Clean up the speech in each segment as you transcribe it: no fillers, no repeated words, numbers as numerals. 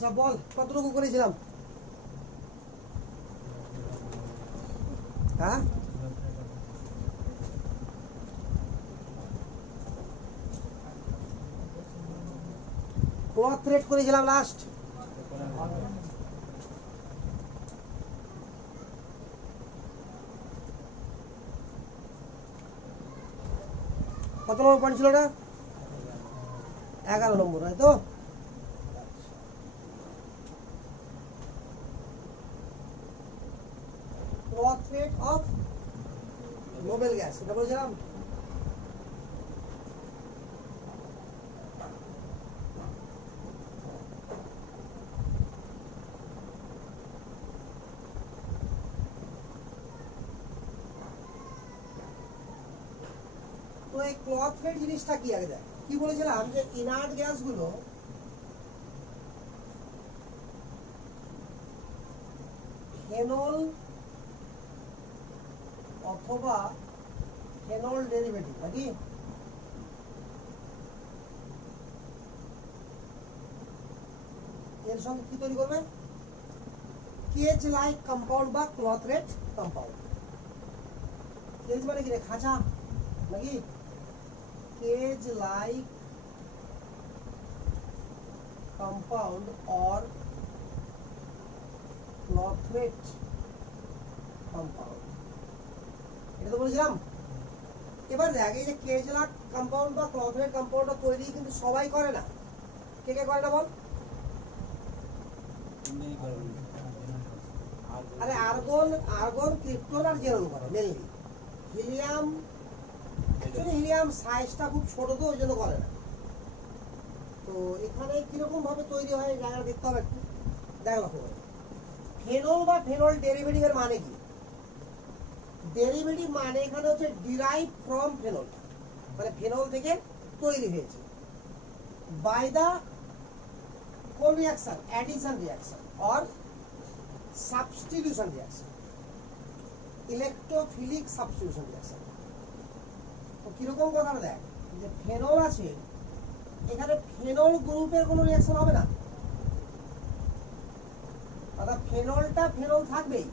আচ্ছা বল কতটুকু করেছিলাম? হ্যাঁ ক্লথ থ্রেড করেছিলাম লাস্ট। কত নম্বর পয়েন্ট ছিল এটা? 11 নম্বর, তাই তো? Cloth thread of Nobel gas, এটা বলেছিলাম। তো এই ক্লথ থ্রেড জিনিসটা কি আগে দেখ, কি বলেছিলাম যে ইনার্ট গ্যাসগুলো ফেনল অথবা ফেনল ডেরিভেটিভ নাকি? এর সঙ্গে কি তৈরি করবে? কেজ লাইক কম্পাউন্ড বা ক্লথ থ্রেড কম্পাউন্ড। কেজ মানে কি রে, খাঁচা নাকি? Cage like compound or cloth thread compound, এটা তো বলেছিলাম। এবার দেখ, এই যে কেজ লাইক কম্পাউন্ড বা ক্লথ থ্রেড কম্পাউন্ডটা তৈরি কিন্তু সবাই করে না। কে কে করে না বল? আরে আর্গন, ক্রিপ্টন আর জেনন করে মেনলি। হিলিয়াম, অ্যাকচুয়ালি হিলিয়াম সাইজটা খুব ছোট, তো ওই জন্য করে না। তো এখানে কিরকম ভাবে তৈরি হয় জায়গা দেখতে হবে একটু, দেখ লক্ষ্য করে। ফেনল বা ফেনল ডেরিভেটিভের মানে কি? ডেরিভেটিভ মানে এখানে হচ্ছে ডিরাইভ ফ্রম ফেনল, মানে ফেনল থেকে তৈরি হয়েছে বাই দা কোন reaction? Addition reaction or substitution reaction, electrophilic substitution reaction. তো কিরকম কথাটা দেখ, যে ফেনল আছে এখানে, ফেনল গ্রুপের কোনো রিঅ্যাকশন হবে না, অর্থাৎ ফেনলটা ফেনল থাকবেই।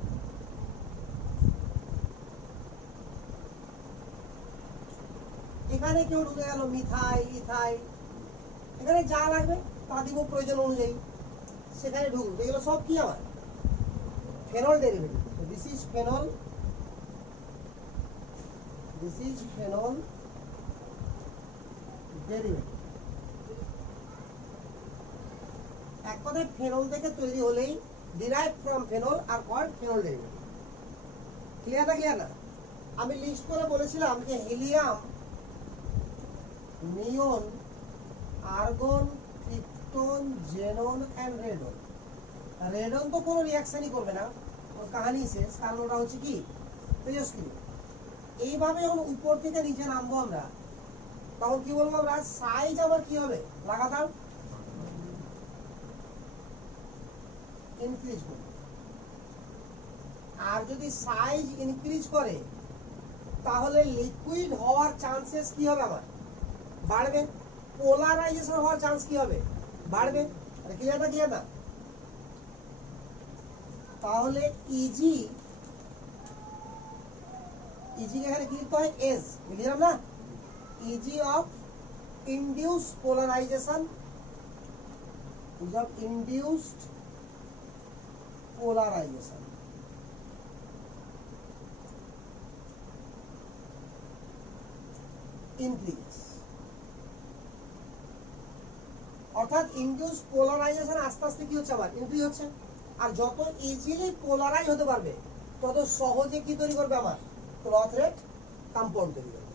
এখানে কেউ ঢুকে গেল মিথাইল, ইথাইল, এখানে যা লাগবে তা দিব প্রয়োজন অনুযায়ী, সেখানে ঢুকবে। এগুলো সব কি আমার phenol derivative. This is phenol, this is phenol derivative. এক কথায় ফেনল থেকে তৈরি হলেই derive from phenol are called phenol derivative. Clear না? ক্লিয়ার না? আমি লিস্ট করে বলেছিলাম যে helium, neon, argon, krypton, xenon and radon. Radon তো কোনো রিঅ্যাকশনই করবে না, ওর কাহিনী শেষ, কারণ ওটা হচ্ছে কি তেজস্ক্রিয়। এইভাবে যখন উপর থেকে নিচে নামবো আমরা, তখন কি বলবো আমরা? সাইজ আবার কি হবে? লাগাতার ইনক্রিজ করবে। আর যদি সাইজ ইনক্রিজ করে তাহলে লিকুইড হওয়ার চান্সেস কি হবে? আমার বাড়বে। পোলারাইজেশন হওয়ার চান্স কি হবে? বাড়বে। ক্লিয়ার না? ক্লিয়ার না? তাহলে ইজি, ইজি এখানে কি লিখতে হয়? এস লিখলাম না? Easy of induced polarisation, is of induced polarisation. Increase, অর্থাৎ ইনডিউস পোলারাইজেশন আস্তে আস্তে কি হচ্ছে? আবার ইনক্রিজ হচ্ছে। আর যত ইজিলি পোলারাইজ হতে পারবে তত সহজে কি তৈরি করবে? আমার ক্লথ থ্রেড কম্পাউন্ড তৈরি করবে।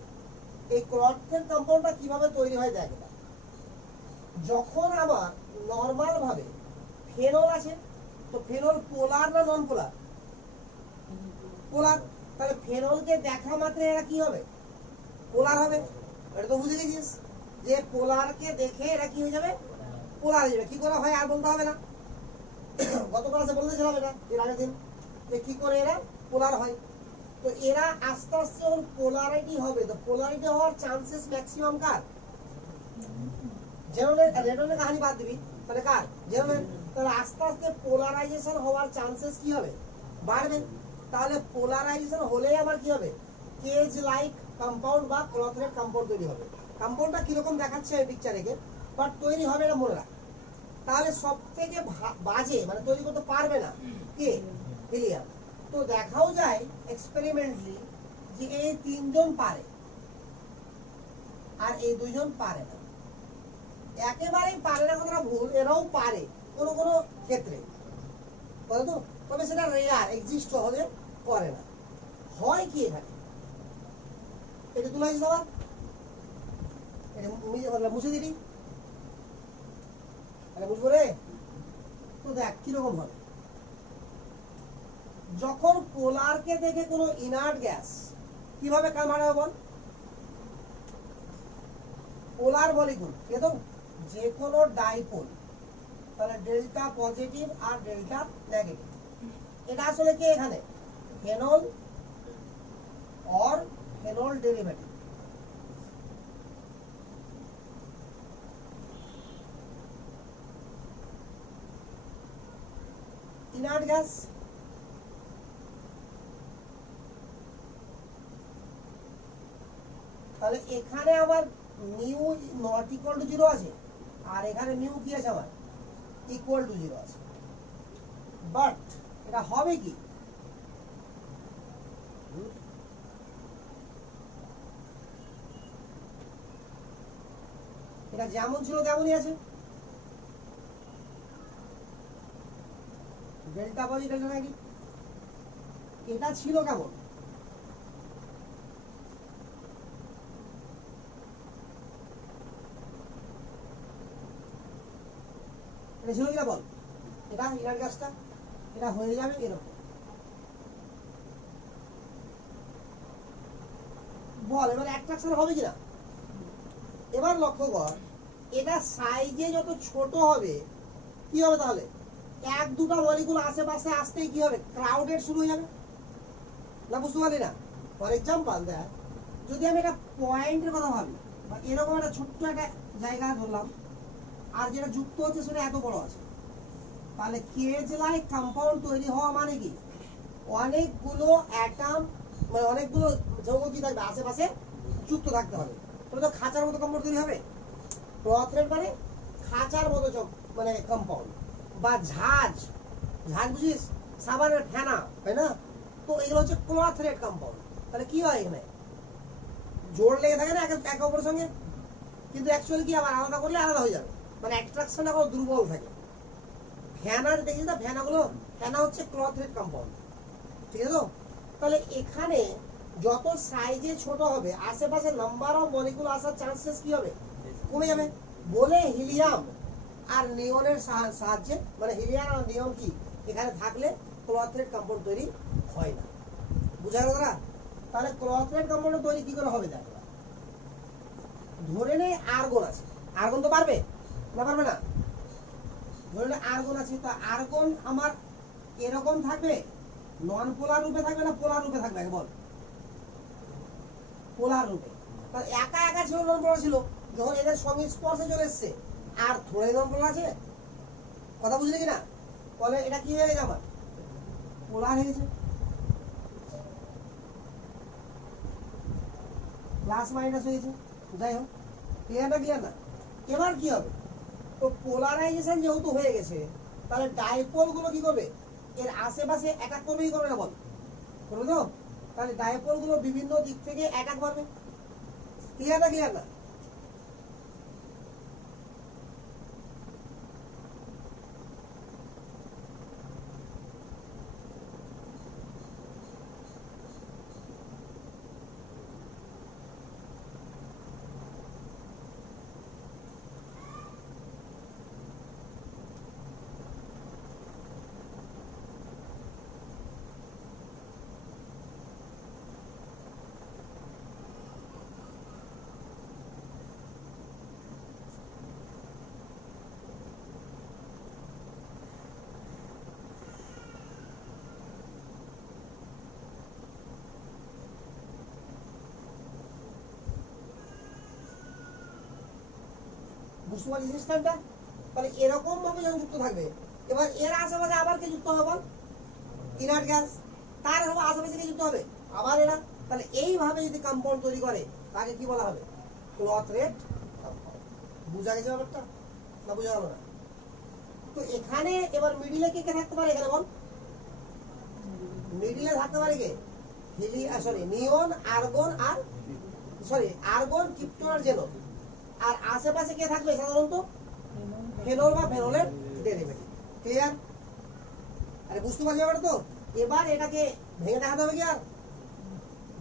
এই ক্লথ থ্রেড কম্পাউন্ডটা কিভাবে তৈরি হয় দেখ। যখন আমার নরমাল ভাবে ফেনল আছে, তো ফেনল পোলার না নন পোলার? পোলার। তাহলে ফেনলকে দেখা মাত্র এরা কি হবে? পোলার হবে। এটা তো বুঝে গেছিস যে পোলারকে দেখে এরা কি হয়ে যাবে? পোলার হয়ে যাবে। কি করে হয় আর বলতে হবে না, গত ক্লাসে বলতেছিলাম এটা এর আগের দিন, যে কি করে এরা পোলার হয়। তো এরা আস্তে আস্তে যখন পোলারিটি হবে, তো পোলারিটি হওয়ার চান্সেস ম্যাক্সিমাম কার? জেননের। রেডনের কাহিনী বাদ দিবি, তাহলে কার? জেননের। তাহলে আস্তে আস্তে পোলারাইজেশন হওয়ার চান্সেস কি হবে, বাড়বে। তাহলে পোলারাইজেশন হলেই আমার কি হবে, কেজ লাইক কম্পাউন্ড বা ক্লথরেট কম্পাউন্ড তৈরি হবে। কম্পাউন্ডটা কিরকম দেখাচ্ছে এই পিকচারে, বাট তৈরি হবে না মনে রাখ। তাহলে সব থেকে বাজে মানে তৈরি করতে পারবে না কে, হিলিয়াম। তো দেখাও যায় এক্সপেরিমেন্টালি যে এই তিনজন পারে আর এই দুইজন পারে না। একেবারেই পারে না কথাটা ভুল, এরাও পারে কোনো কোনো ক্ষেত্রে, বলতো, তবে সেটা রেয়ার, এক্সিস্ট হলে করে না। হয় কি এখানে, এটা তুলে আসতে আবার এটা মুছে দিবি, বুঝবো রে। তো দেখ কিরকম হবে, যখন পোলারকে দেখে কোনো ইনার্ট গ্যাস কিভাবে কনভার্ট হবে বল, পোলার মলিকুল একদম যে কোনো ডাইপোল, তাহলে ডেল্টা পজিটিভ আর ডেল্টা নেগেটিভ, এটা আসলে কি এখানে ফেনল और ফেনল ডেরিভেটিভ। ইনার্ট গ্যাস, তাহলে এখানে আমার মিউ নট ইকুয়াল টু 0 আছে আর এখানে মিউ কি আছে আমার ইকুয়াল টু 0 আছে। বাট এটা হবে কি, এটা যেমন ছিল তেমনই আছে, ডেল্টা পজিটিভ ডেল্টা নেগেটিভ। এটা ছিল কেমন, এটা ছিল কিনা বল, এটা ইনার গ্যাসটা এটা হয়ে যাবে এরকম। বল এবার অ্যাট্রাকশন হবে কিনা। এবার লক্ষ্য কর, এটা সাইজে যত ছোট হবে কি হবে, তাহলে এক দুটো মলিকুল আশেপাশে আসতেই কি হবে, ক্রাউডেড শুরু হয়ে যাবে না, বুঝতে পারলি না। ফর এক্সাম্পল দেখ, যদি আমি একটা পয়েন্টের কথা ভাবি, বা এরকম একটা ছোট্ট একটা জায়গা ধরলাম আর যেটা যুক্ত হচ্ছে সেটা এত বড় আছে, তাহলে কেজ লাইক কম্পাউন্ড তৈরি হওয়া মানে কি, অনেকগুলো অ্যাটম মানে অনেকগুলো যৌগ কি থাকবে আশেপাশে যুক্ত থাকতে হবে, তাহলে তো খাঁচার মতো কম্পাউন্ড তৈরি হবে। ক্লথরেট মানে খাঁচার মতো মানে কম্পাউন্ড, বা ঝাঁজ, ঝাঁজ বুঝিস, সাবানের ফেনা, তাই না। তো এগুলো হচ্ছে ক্লথরেট কম্পাউন্ড। তাহলে কি হয়, এখানে জোর লেগে থাকে না একে অপরের সঙ্গে, কিন্তু অ্যাকচুয়ালি কি আবার আলাদা করলে আলাদা হয়ে যাবে, মানে অ্যাট্রাকশনটা কোনো দুর্বল থাকে। ফেনার দেখিস না, ফেনাগুলো, ফেনা হচ্ছে ক্লথরেট কম্পাউন্ড, ঠিক আছে। তো তাহলে এখানে যত সাইজে ছোট হবে আশেপাশে নাম্বার অফ মলিকুল আসার চান্সেস কি হবে, কমে যাবে। বলে হিলিয়াম আর নিয়নের সাহায্যে, মানে হিলিয়াম আর নিয়ন কি এখানে থাকলে ক্লথরেট কম্পাউন্ড তৈরি হয় না। বুঝা গেল না। তাহলে ক্লথরেট কম্পাউন্ড তৈরি কি করে হবে, দেখ ধরে নেই আর্গন আছে, আর্গন তো পারবে না, পারবে না। ধরে নে আর্গন আছে, তো আর্গন আমার এরকম থাকবে, নন পোলার রূপে থাকবে না পোলার রূপে থাকবে, বল পোলার রূপে। তাহলে একা একা ছিল নন পোলার ছিল, যখন এদের সংস্পর্শে চলে এসছে আর থোড়ে নন পোলার আছে, কথা বুঝলি কিনা। বলে এটা কি হয়ে গেছে, আমার পোলার হয়ে গেছে, প্লাস মাইনাস হয়ে গেছে, যাই হোক ক্লিয়ার না, ক্লিয়ার না। এবার কি হবে, তো পোলারাইজেশন যেহেতু হয়ে গেছে, তাহলে ডাইপোল গুলো কি করবে, এর আশেপাশে অ্যাটাক করবেই করবে না, বল করবে তো। তাহলে ডাইপোল গুলো বিভিন্ন দিক থেকে অ্যাটাক করবে, ক্লিয়ার না, ক্লিয়ার না। বুঝতে পারছি সিস্টেমটা। তাহলে এরকম ভাবে যখন যুক্ত থাকবে এবার এর আশেপাশে আবার কে যুক্ত হবে বল, ইনার্ট গ্যাস, তার হবে আশেপাশে কে যুক্ত হবে, আবার এরা। তাহলে এইভাবে যদি কম্পাউন্ড তৈরি করে তাকে কি বলা হবে, ক্লথ রেট কম্পাউন্ড। বুঝা গেছে ব্যাপারটা না বুঝা গেল না? তো এখানে এবার মিডিলে কে কে থাকতে পারে এখানে বল, মিডিলে থাকতে পারে কে, নিয়ন, আর্গন আর আর্গন, ক্রিপ্টন আর জেনন। আর আশেপাশে কে থাকবে সাধারণত, ফেনল বা ফেনলের ডেরিভেটিভ। ক্লিয়ার? আরে বুঝতে পারছি ব্যাপারটা তো? এবার এটাকে ভেঙে দেখাতে হবে কি আর,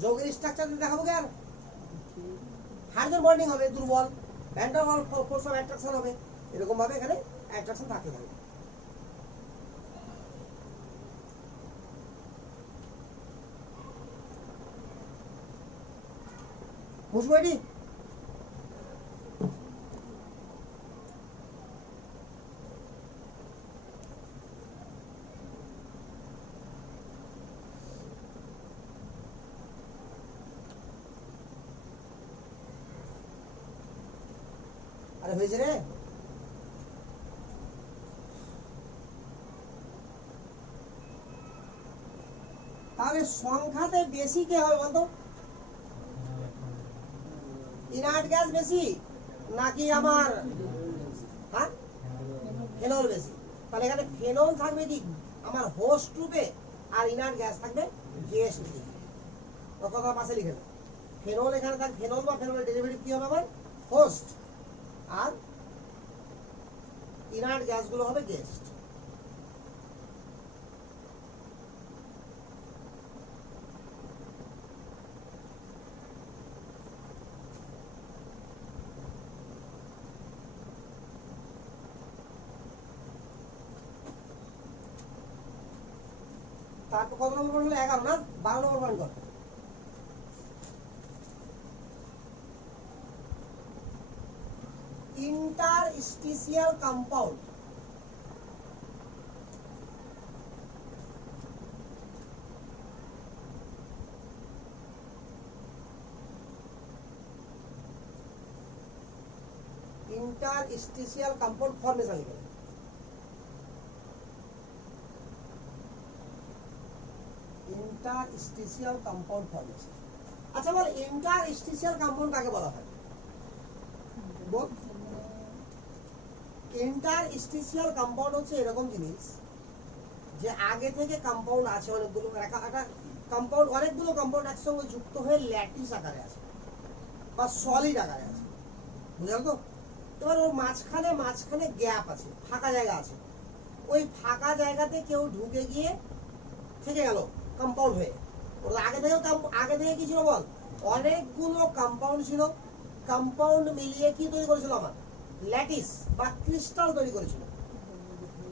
যৌগের স্ট্রাকচার দেখাবো কি আর, হাইড্রোজেন বন্ডিং হবে দুর্বল, van der wall force of attraction হবে, এরকম ভাবে এখানে অ্যাট্রাকশন থাকতে থাকবে। বুঝবো এটি? আরে হয়েছে রে, তাহলে সংখ্যাতে বেশি কে হবে বলতো, ইনার্ট গ্যাস বেশি নাকি আমার হ্যাঁ ফেনল বেশি? তাহলে এখানে ফেনল থাকবে কি আমার হোস্ট রূপে, আর ইনার্ট গ্যাস থাকবে গেস্ট রূপে। কথা পাশে লিখে দাও, ফেনল এখানে থাকবে, ফেনল বা ফেনলের ডেরিভেটিভ কি হবে আমার হোস্ট, আর ইনার্ট গ্যাসগুলো হবে গেস্ট। তারপর কত নম্বর পয়েন্ট হলো, 11 না 12 নম্বর পয়েন্ট কর। Interstitial compound. Interstitial compound formation লিখে, ইন্টারস্টিশিয়াল কম্পাউন্ড ফর্মেশন। আচ্ছা বল ইন্টারস্টিশিয়াল কম্পাউন্ড কাকে বলা হয় বল? ইন্টারস্টিশিয়াল কম্পাউন্ড হচ্ছে এরকম জিনিস যে আগে থেকে কম্পাউন্ড আছে অনেকগুলো, একটা কম্পাউন্ড অনেকগুলো কম্পাউন্ড একসঙ্গে যুক্ত হয়ে ল্যাটিস আকারে আছে বা সলিড আকারে আছে, বুঝলেন তো? এবার ওর মাঝখানে গ্যাপ আছে, ফাঁকা জায়গা আছে, ওই ফাঁকা জায়গাতে কেউ ঢুকে গিয়ে থেকে গেল কম্পাউন্ড হয়ে। ওর আগে থেকে কি ছিল বল, অনেকগুলো কম্পাউন্ড ছিল, কম্পাউন্ড মিলিয়ে কি তৈরি করেছিল আমার ল্যাটিস বা ক্রিস্টাল তৈরি করেছিল,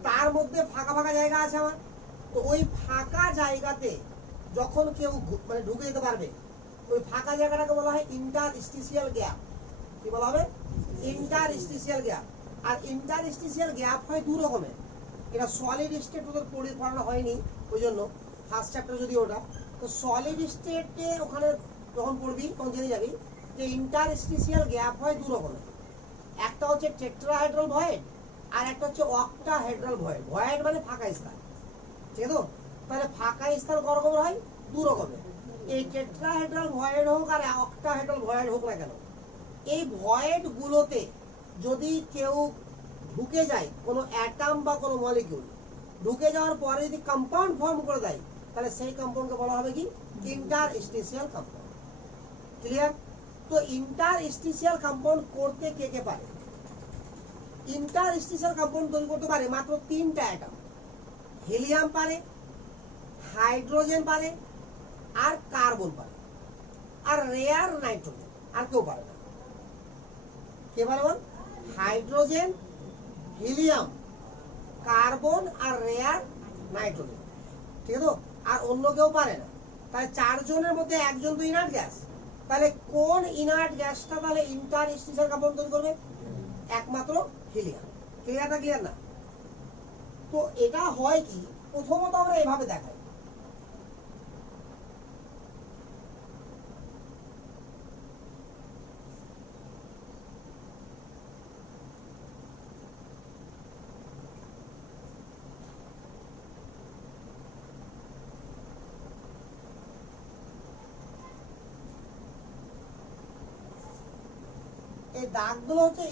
তার মধ্যে ফাঁকা ফাঁকা জায়গা আছে আমার। তো ওই ফাঁকা জায়গাতে যখন কেউ মানে ঢুকে যেতে পারবে, ওই ফাঁকা জায়গাটাকে বলা হয় ইন্টারস্টিশিয়াল গ্যাপ। কি বলা হবে, ইন্টারস্টিশিয়াল গ্যাপ। আর ইন্টারস্টিশিয়াল গ্যাপ হয় দু রকমের, এটা সলিড স্টেট ওদের পড়ানো হয়নি ওই জন্য ফার্স্ট চ্যাপ্টার যদি ওটা। তো সলিড স্টেটে ওখানে যখন পড়বি তখন জেনে যাবি যে ইন্টারস্টিশিয়াল গ্যাপ হয় দু রকমের, একটা হচ্ছে টেট্রাহেড্রাল ভয়েড আর একটা হচ্ছে অক্টাহেড্রাল ভয়েড। ভয়েড মানে ফাঁকা স্থান, ঠিক আছে তো? তাহলে ফাঁকা স্থান ক রকমের হয়, দু রকমের। এই টেট্রাহেড্রাল ভয়েড হোক আর অক্টাহেড্রাল ভয়েড হোক না কেন, এই ভয়েড গুলোতে যদি কেউ ঢুকে যায়, কোনো অ্যাটম বা কোনো মলিকিউল ঢুকে যাওয়ার পরে যদি কম্পাউন্ড ফর্ম করে দেয়, তাহলে সেই কম্পাউন্ডকে বলা হবে কি ইন্টারস্টিশিয়াল কম্পাউন্ড। ক্লিয়ার? তো ইন্টারস্টিশিয়াল কম্পাউন্ড করতে কে কে পারে? ইন্টারস্টিশিয়াল কম্পাউন্ড তৈরি করতে পারে মাত্র তিনটা অ্যাটম, হিলিয়াম পারে, হাইড্রোজেন পারে, আর কার্বন পারে, আর রেয়ার নাইট্রোজেন। আর কেউ পারে না। কে পারে বল? হাইড্রোজেন, হিলিয়াম, কার্বন আর রেয়ার নাইট্রোজেন, ঠিক আছে তো? আর অন্য কেউ পারে না। তাহলে চারজনের মধ্যে একজন তো ইনার্ট গ্যাস, তাহলে কোন ইনার্ট গ্যাসটা তাহলে ইন্টারস্টিশিয়াল কম্পাউন্ড তৈরি করবে? একমাত্র হিলিয়াম। ক্লিয়ার না ক্লিয়ার না? তো এটা হয় কি, প্রথমত আমরা এভাবে দেখাই, এই দাগগুলো হচ্ছে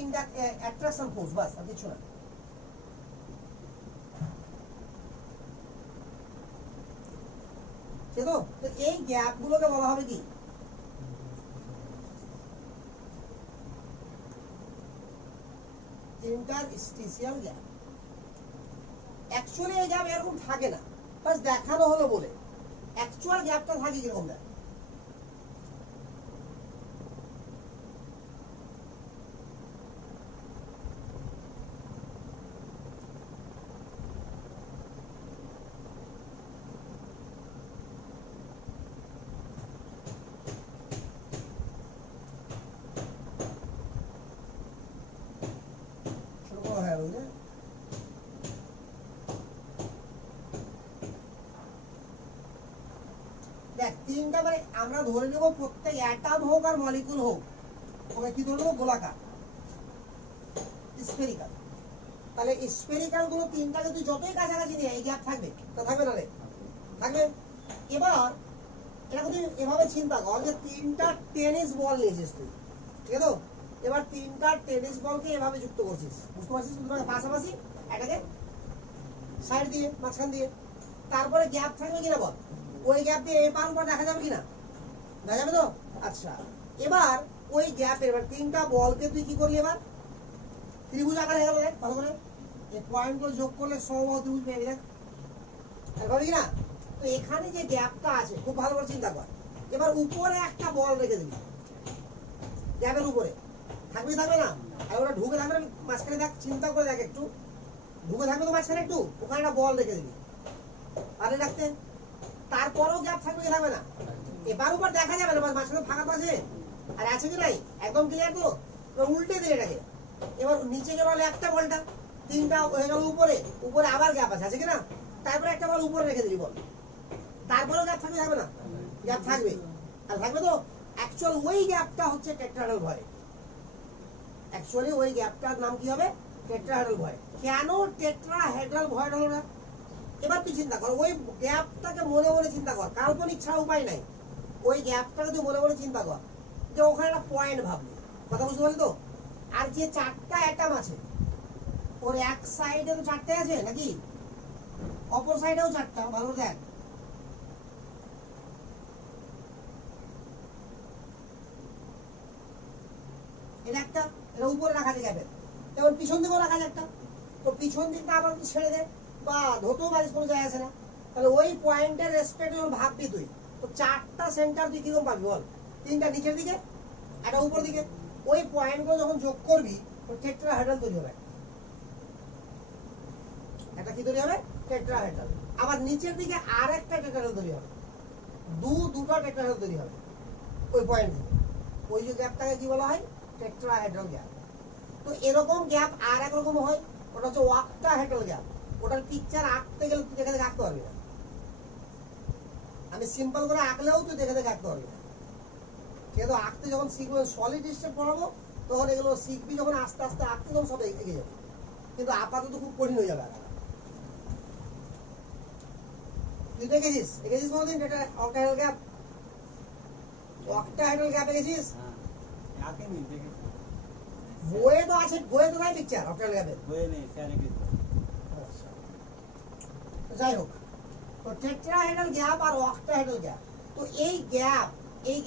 অ্যাট্রাকশন ফোর্স, বাস আর কিছু না। ঠিক তো? তো এই গ্যাপ গুলোকে বলা হবে কি? Interstitial gap. অ্যাকচুয়ালি এই গ্যাপ এরকম থাকে না, বাস দেখানো হলো বলে। অ্যাকচুয়াল গ্যাপটা থাকে কিরকম দেখ, দেখ তিনটা মানে আমরা ধরে নেব প্রত্যেক অ্যাটম হোক আর মলিকুল হোক, ওকে কি ধরে নেবো? গোলাকার, স্ফেরিক্যাল। তাহলে স্ফেরিক্যাল গুলো তিনটাকে তুই যতই কাছাকাছি নিয়ে এই গ্যাপ থাকবে, তা থাকবে না রে? থাকবে। এবার এটা তুই এভাবে চিন্তা কর যে তিনটা টেনিস বল নিয়েছিস তুই, ঠিক আছে? এবার তিনটা টেনিস বলকে এভাবে যুক্ত করছিস, বুঝতে পারছিস? দুটোকে পাশাপাশি, এটাকে সাইড দিয়ে, মাঝখান দিয়ে, তারপরে গ্যাপ থাকবে কিনা বল? ওই গ্যাপ দিয়ে এই পার উপর দেখা যাবে কিনা? দেখা যাবে তো? আচ্ছা, এবার ওই গ্যাপের এবার তিনটা বলকে তুই কি করলি? এবার ত্রিভুজ আকারে হয়ে গেল। দেখ ভালো করে, এই পয়েন্টগুলো যোগ করলে সমবাহু ত্রিভুজ পেয়ে যাবে। দেখ পাবি কিনা? তো এখানে যে গ্যাপটা আছে খুব ভালো করে চিন্তা কর। এবার উপরে একটা বল রেখে দিবি, গ্যাপের উপরে থাকবে থাকবে না? আর ওটা ঢুকে থাকবে মাঝখানে। দেখ চিন্তা করে দেখ, একটু ঢুকে থাকবে তো মাঝখানে, একটু ওখানে একটা বল রেখে দিবি আরে রাখতে। তারপরেও গ্যাপ থাকবে কি থাকবে না? এবার উপর দেখা যাবে না, মাঝখানে ফাঁকা আছে আর আছে কি নাই একদম ক্লিয়ার তো? এবার উল্টে দিলে এটাকে, এবার নিচে গেল একটা বলটা, তিনটা হয়ে গেল উপরে, উপরে আবার গ্যাপ আছে কিনা? তারপরে একটা বল উপরে রেখে দিবি বল, তারপরেও গ্যাপ থাকবে থাকবে না? গ্যাপ থাকবে। আর থাকবে তো? অ্যাকচুয়াল ওই গ্যাপটা হচ্ছে টেট্রাহেড্রাল ভয়েড। অ্যাকচুয়ালি ওই গ্যাপটার নাম কি হবে? Tetrahedral void. কেন টেট্রাহেড্রাল ভয়েড হলো না? এবার তুই চিন্তা কর, ওই গ্যাপটাকে মনে মনে চিন্তা কর, কাল্পনিক ছাড়া উপায় নাই। ওই গ্যাপটাকে তুই মনে মনে চিন্তা কর যে ওখানে একটা পয়েন্ট ভাবলি, কথা বুঝতে পারলি তো? আর যে চারটা অ্যাটম আছে, ওর এক সাইডে তো চারটে আছে নাকি? অপর সাইডেও চারটা, ভালো করে দেখ। এটা একটা, এটা উপরে রাখা যায় গ্যাপের, যেমন পিছন দিকেও রাখা যায় একটা। তো পিছন দিকটা আবার তুই ছেড়ে দে বা ধরতেও পারিস, কোনো যায় আসে না। তাহলে ওই পয়েন্টের রেসপেক্টে যখন ভাববি তুই, তো চারটা সেন্টার তুই কিরকম পাবি বল? তিনটা নিচের দিকে, একটা উপর দিকে। ওই পয়েন্টগুলো যখন যোগ করবি, টেট্রাহেড্রাল তৈরি হবে। একটা কি তৈরি হবে? টেট্রাহেড্রাল। আবার নিচের দিকে আর একটা টেট্রাহেড্রাল তৈরি হবে, দুটো টেট্রাহেড্রাল তৈরি হবে ওই পয়েন্ট থেকে। ওই যে গ্যাপটাকে কি বলা হয়? Tetrahedral gap. তো এরকম গ্যাপ আর এক রকম হয়, ওটা হচ্ছে অক্টাহেড্রাল গ্যাপ। ওটার পিকচার আঁকতে গেলে তুই দেখে দেখে আঁকতে পারবি না, আমি সিম্পল করে আঁকলেও তুই দেখে দেখে আঁকতে পারবি না। কিন্তু আঁকতে যখন শিখবে, সলিড স্টেপ পড়াবো তখন এগুলো শিখবি, যখন আস্তে আস্তে আঁকতে তখন সব এগিয়ে যাবে। কিন্তু আপাতত খুব কঠিন হয়ে যাবে আঁকা। তুই দেখেছিস কোনোদিন এটা অক্টাহেড্রাল গ্যাপ? অক্টাহেড্রাল গ্যাপ দেখেছিস? বইয়ে তো আছে, বইয়ে তো নাই পিকচার অক্টাহেড্রাল গ্যাপের। যাই হোক, তো টেট্রাহেড্রাল গ্যাপ আর অক্টাহেড্রাল গ্যাপ, তো এই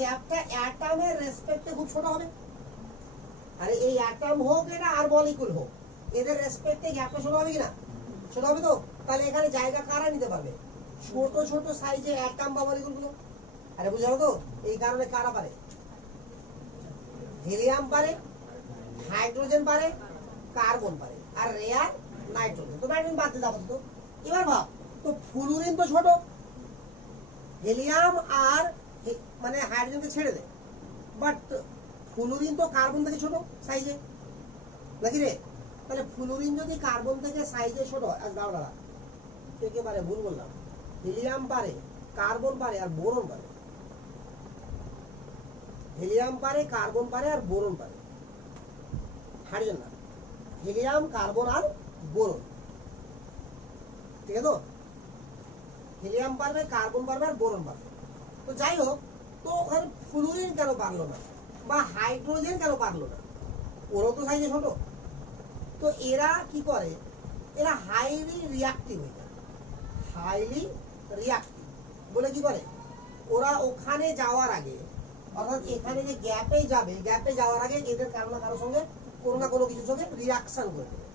গ্যাপটা অ্যাটমের রেসপেক্টে খুব ছোট হবে। আরে এই অ্যাটম হোক এটা আর মলিকুল হোক, এদের রেসপেক্টে গ্যাপটা ছোট হবে কিনা? ছোট হবে তো? তাহলে এখানে জায়গা কারা নিতে পারবে? ছোট ছোট সাইজের অ্যাটম বা মলিকুল গুলো। আরে বুঝলো তো? এই কারণে কারা পারে? হিলিয়াম পারে, হাইড্রোজেন পারে, কার্বন পারে, আর রেয়ার নাইট্রোজেন। তো নাইট্রোজেন বাদ দিতে হবে তো। এবার ভাব, তো ফ্লুরিন তো ছোট, হিলিয়াম আর মানে হাইড্রোজেনকে ছেড়ে দে, বাট ফ্লুরিন তো কার্বন থেকে ছোট সাইজে নাকি রে? তাহলে ফ্লুরিন যদি কার্বন থেকে সাইজে ছোট হয়, দাঁড়া একেবারে ভুল বললাম। হিলিয়াম পারে, কার্বন পারে, আর বোরন পারে। হিলিয়াম পারে, কার্বন পারে, আর বোরন পারে। হাইড্রোজেন না, হিলিয়াম, কার্বন আর বোরন, ঠিক আছে তো? হিলিয়াম পারবে, কার্বন পারবে, আর বোরন পারবে। তো যাই হোক, তো ওখানে ফ্লুরিন কেন পারলো না বা হাইড্রোজেন কেন পারলো না? ওরও তো সাইজে ছোট। তো এরা কি করে, এরা হাইলি রিয়াক্টিভ হয়ে যায়। হাইলি রিয়াক্টিভ বলে কি করে, ওরা ওখানে যাওয়ার আগে, অর্থাৎ এখানে যে গ্যাপে যাবে, গ্যাপে যাওয়ার আগে এদের কারো না কারোর সঙ্গে কোনো না কোনো কিছুর সঙ্গে রিয়াকশন করে দেবে।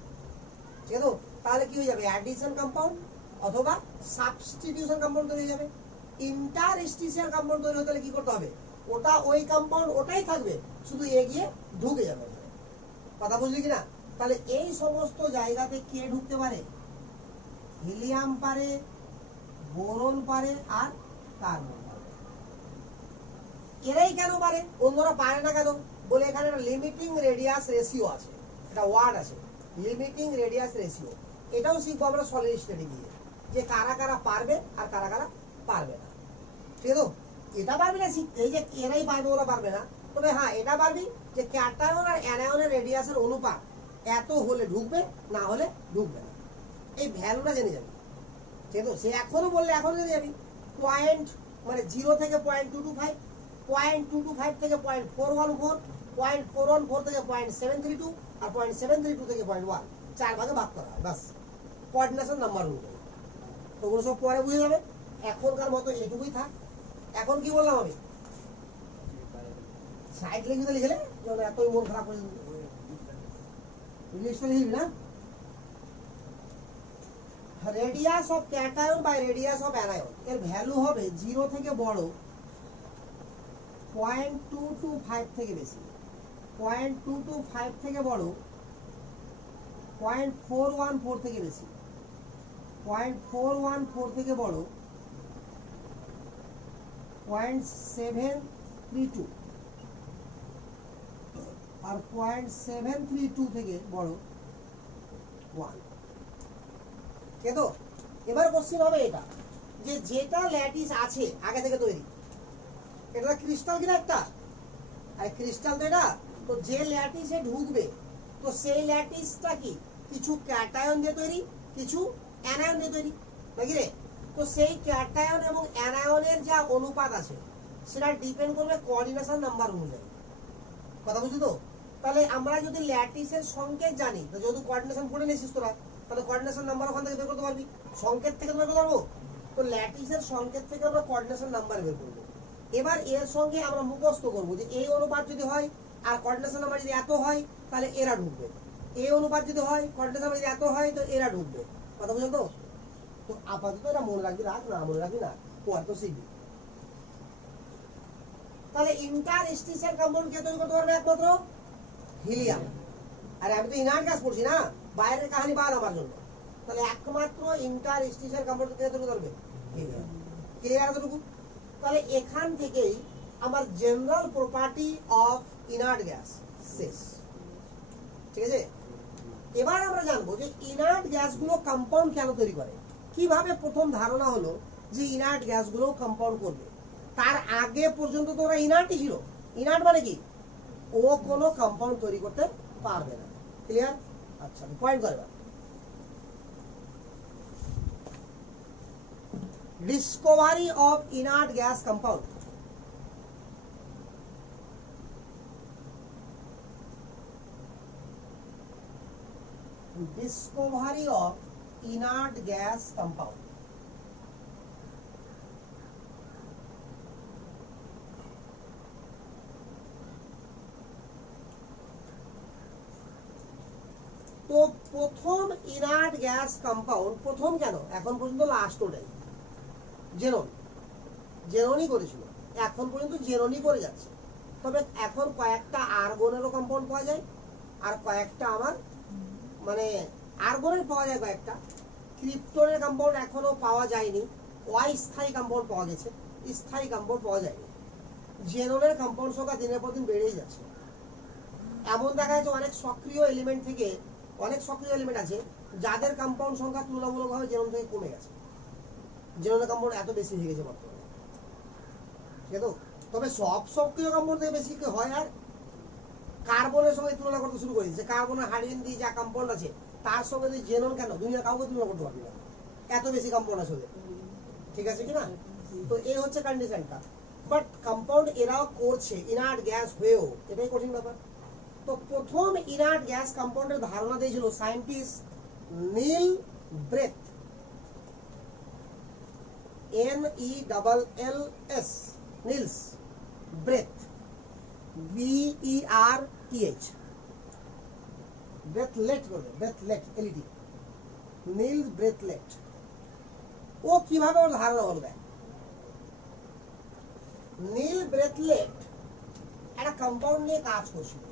ঠিক আছে? তাহলে কি হয়ে যাবে, অ্যাডিশন কম্পাউন্ড অথবা সাবস্টিটিউশন কম্পাউন্ড তৈরি হয়ে যাবে। ইন্টারস্টিশিয়াল কম্পাউন্ড তৈরি হতে হলে কি করতে হবে, ওটা ওই কম্পাউন্ড ওটাই থাকবে, শুধু এগিয়ে ঢুকে যাবে। কথা বুঝলি কিনা? তাহলে এই সমস্ত জায়গাতে কে ঢুকতে পারে, হিলিয়াম পারে, বোরন পারে, আর কার্বন পারে। এরাই কেন পারে, অন্যরা পারে না কেন? বলে এখানে একটা লিমিটিং রেডিয়াস রেশিও আছে, একটা ওয়ার্ড আছে, লিমিটিং রেডিয়াস রেশিও। এটাও শিখবো আমরা সলিড স্টেটে গিয়ে, যে কারা কারা পারবে আর কারা কারা পারবে না। ঠিক আছে? এটা পারবি না শিখতে, এই যে এরাই পারবে ওরা পারবে না। তবে হ্যাঁ এটা পারবি যে ক্যাটায়ন আর অ্যানায়নের রেডিয়াসের অনুপাত এত হলে ঢুকবে, না হলে ঢুকবে না। এই ভ্যালুটা জেনে যাবি। ঠিক আছে? সে এখনো বললে এখনো জেনে যাবি। পয়েন্ট মানে 0 থেকে 0.225, 0.225 থেকে 0.414, 0.414 থেকে 0.732, আর 0.732 থেকে 0.1, 4 ভাগে ভাগ করা হয়, বাস কোঅর্ডিনেশন নাম্বার অনুযায়ী। তো ওগুলো সব পরে বুঝে যাবে, এখনকার মতো এটুকুই থাক। এখন কি বললাম আমি, সাইড লিখে লিখলে এতই মন খারাপ হয়ে ইংলিশটা লিখবি না। Radius of cation by radius of anion এর ভ্যালু হবে 0 থেকে বড় 0.225 থেকে বেশি, 0.225 থেকে বড় 0.414 থেকে বেশি, 0.414 থেকে বড় 0.732, আর 0.732 থেকে বড় 1। ঠিক তো? এবার কোশ্চেন হবে এটা, যে যেটা ল্যাটিস আছে আগে থেকে তৈরি, এটা ক্রিস্টাল কিনা একটা, আর ক্রিস্টাল তো এটা, তো যে ল্যাটিসে ঢুকবে, তো সেই ল্যাটিসটা কি কিছু ক্যাটায়ন দিয়ে তৈরি, কিছু অ্যানায়ন দিয়ে তৈরি, নাকি রে? তো সেই ক্যাটায়ন এবং অ্যানায়নের যা অনুপাত আছে সেটা ডিপেন্ড করবে কোঅর্ডিনেশন নাম্বার অনুযায়ী। কথা বুঝলি তো? তাহলে আমরা যদি ল্যাটিসের সংকেত জানি, তো যেহেতু কোঅর্ডিনেশন পড়ে নিয়েছিস তোরা, তাহলে কোঅর্ডিনেশন নাম্বার ওখান থেকে বের করতে পারবি, সংকেত থেকে বের করতে পারবো। তো ল্যাটিসের সংকেত থেকে আমরা কোঅর্ডিনেশন নাম্বার বের করবো। এবার এর সঙ্গে আমরা মুখস্থ করবো যে এই অনুপাত যদি হয় আর কোঅর্ডিনেশন নাম্বার যদি এত হয় তাহলে এরা ঢুকবে, এই অনুপাত যদি হয় কোঅর্ডিনেশন নাম্বার যদি এত হয় তো এরা ঢুকবে। কথা বুঝলো তো? তো আপাতত এটা মনে রাখবি, রাখ না মনে রাখবি না, পরে তো শিখবি। তাহলে ইন্টারস্টিশিয়াল কম্পাউন্ড কে তৈরি করতে পারবে? একমাত্র হিলিয়াম। আরে আমি তো ইনার্ট গ্যাস পড়ছি না, বাইরের কাহিনী বাদ আমার জন্য। তাহলে একমাত্র ইন্টারস্টিশিয়াল কম্পাউন্ড কে তৈরি করবে? হিলিয়াম। ক্লিয়ার এতটুকু? তাহলে এখান থেকেই আমার general property of inert gas শেষ। ঠিক আছে? এবার আমরা জানবো যে ইনার্ট গ্যাসগুলো কম্পাউন্ড কেন তৈরি করে, কিভাবে প্রথম ধারণা হলো যে ইনার্ট গ্যাসগুলো কম্পাউন্ড করবে। তার আগে পর্যন্ত তো ওরা ইনার্টই ছিল। ইনার্ট মানে কি, ও কোনো কম্পাউন্ড তৈরি করতে পারবে না। ক্লিয়ার? আচ্ছা পয়েন্ট করবা। Discovery of inert gas compound. Discovery of inert gas compound. তো প্রথম ইনার্ট গ্যাস কম্পাউন্ড, প্রথম কেন, এখন পর্যন্ত লাস্ট ওটাই জেনন, জেননই করেছিল, এখন পর্যন্ত জেননই করে যাচ্ছে। তবে এখন কয়েকটা আর্গনেরও কম্পাউন্ড পাওয়া যায়, আর কয়েকটা আমার মানে আর্গনের পাওয়া যায় কয়েকটা, ক্রিপ্টনের কম্পাউন্ড এখনো পাওয়া যায়নি, অস্থায়ী কম্পাউন্ড পাওয়া গেছে, স্থায়ী কম্পাউন্ড পাওয়া যায়নি। জেননের কম্পাউন্ড সংখ্যা দিনের পর দিন বেড়েই যাচ্ছে। এমন দেখা যাচ্ছে অনেক সক্রিয় এলিমেন্ট থেকে, অনেক সক্রিয় এলিমেন্ট আছে যাদের কম্পাউন্ড সংখ্যা তুলনামূলকভাবে জেনন থেকে কমে গেছে, জেননের কম্পাউন্ড এত বেশি হয়ে গেছে বর্তমানে। ঠিক আছে? তবে সব সক্রিয় কম্পাউন্ড থেকে বেশি কি হয়, আর কার্বনের সঙ্গে তুলনা করতে শুরু করেছে, যে কার্বনের হাইড্রোজেন দিয়ে যা কম্পাউন্ড আছে তার সঙ্গে যদি জেনন কেন, দুনিয়ার কাউকে তুলনা করতে পারবি না, এত বেশি কম্পাউন্ড আছে ওদের। ঠিক আছে কিনা? তো এই হচ্ছে কন্ডিশনটা। বাট কম্পাউন্ড এরাও করছে ইনার্ট গ্যাস হয়েও, এটাই কঠিন ব্যাপার। তো প্রথম ইনার্ট গ্যাস কম্পাউন্ডের ধারণা দিয়েছিল scientist Neil Breth, NELLS, Niels Breth, BERTH, Bartlett বলে, ব্রেথলেট LED, নিলস ব্রেথলেট। ও কিভাবে ওর ধারণা বলবে? নীল ব্রেথলেট একটা কম্পাউন্ড নিয়ে কাজ করছিল।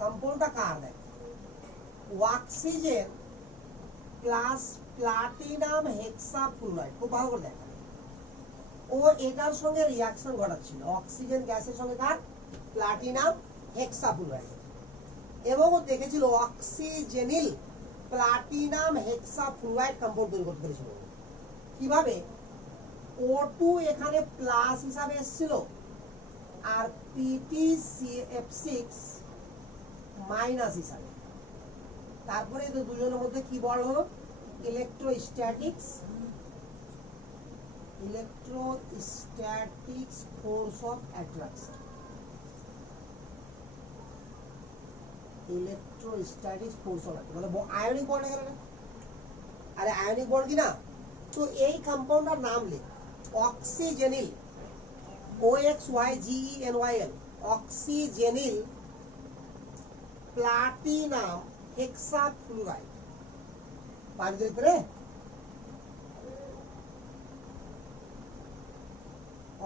কম্পাউন্ডটা কার দেখ, অক্সিজেন প্লাস প্লাটিনাম হেক্সাফ্লুরাইড। খুব ভালো করে দেখা, ও এটার সঙ্গে রিয়াকশন ঘটাচ্ছিল অক্সিজেন গ্যাসের সঙ্গে, কার? প্লাটিনাম হেক্সাফ্লুরাইড। এবং ও দেখেছিল অক্সিজেনিল প্লাটিনাম হেক্সাফ্লুরাইড কম্পাউন্ড তৈরি করতে পেরেছিল। কিভাবে? O2 এখানে প্লাস হিসাবে এসেছিল, আর PTCF6 মাইনাস হিসাবে। তারপরে এই দুজনের মধ্যে কি বল হলো? Electrostatics force of attraction. Electrostatics force of attraction মানে আয়নিক বন্ড এখানে না? আরে আয়নিক বন্ড কি না? তো এই কম্পাউন্ডটার নাম লিখ, অক্সিজেনিল, OXYGENYL, অক্সিজেনিল প্লাটিনাম হেক্সাফ্লুরাইড। পাঁচ দিন পরে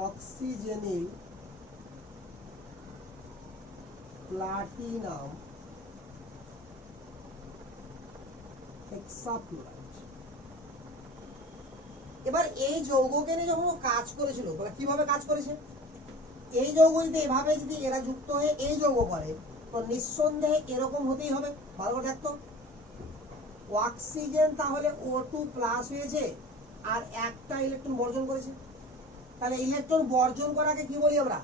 অক্সিজেনিল প্লাটিনাম হেক্সাফ্লুরাইড। এবার এই যৌগকে নিয়ে যখন কাজ করেছিল, কিভাবে কাজ করেছে? এই যৌগ যদি এভাবে যদি এরা যুক্ত হয়ে এই যৌগ করে, তো নিঃসন্দেহে এরকম হতেই হবে। ভালো করে দেখতো, অক্সিজেন তাহলে O2 প্লাস হয়েছে আর একটা ইলেকট্রন বর্জন করেছে। তাহলে ইলেকট্রন বর্জন করাকে কি বলি আমরা?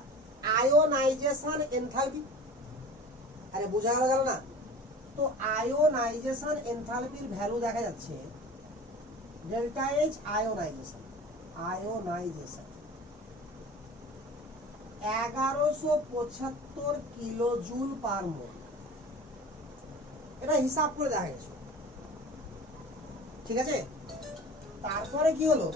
Ionization enthalpy. আরে বোঝা গেল না? তো আয়োনাইজেশন এনথালপির ভ্যালু দেখা যাচ্ছে delta H, ionization 1175 kilojoule per mole. এটা হিসাব করে দেখা গেছে, ঠিক আছে? তারপরে কি হলো?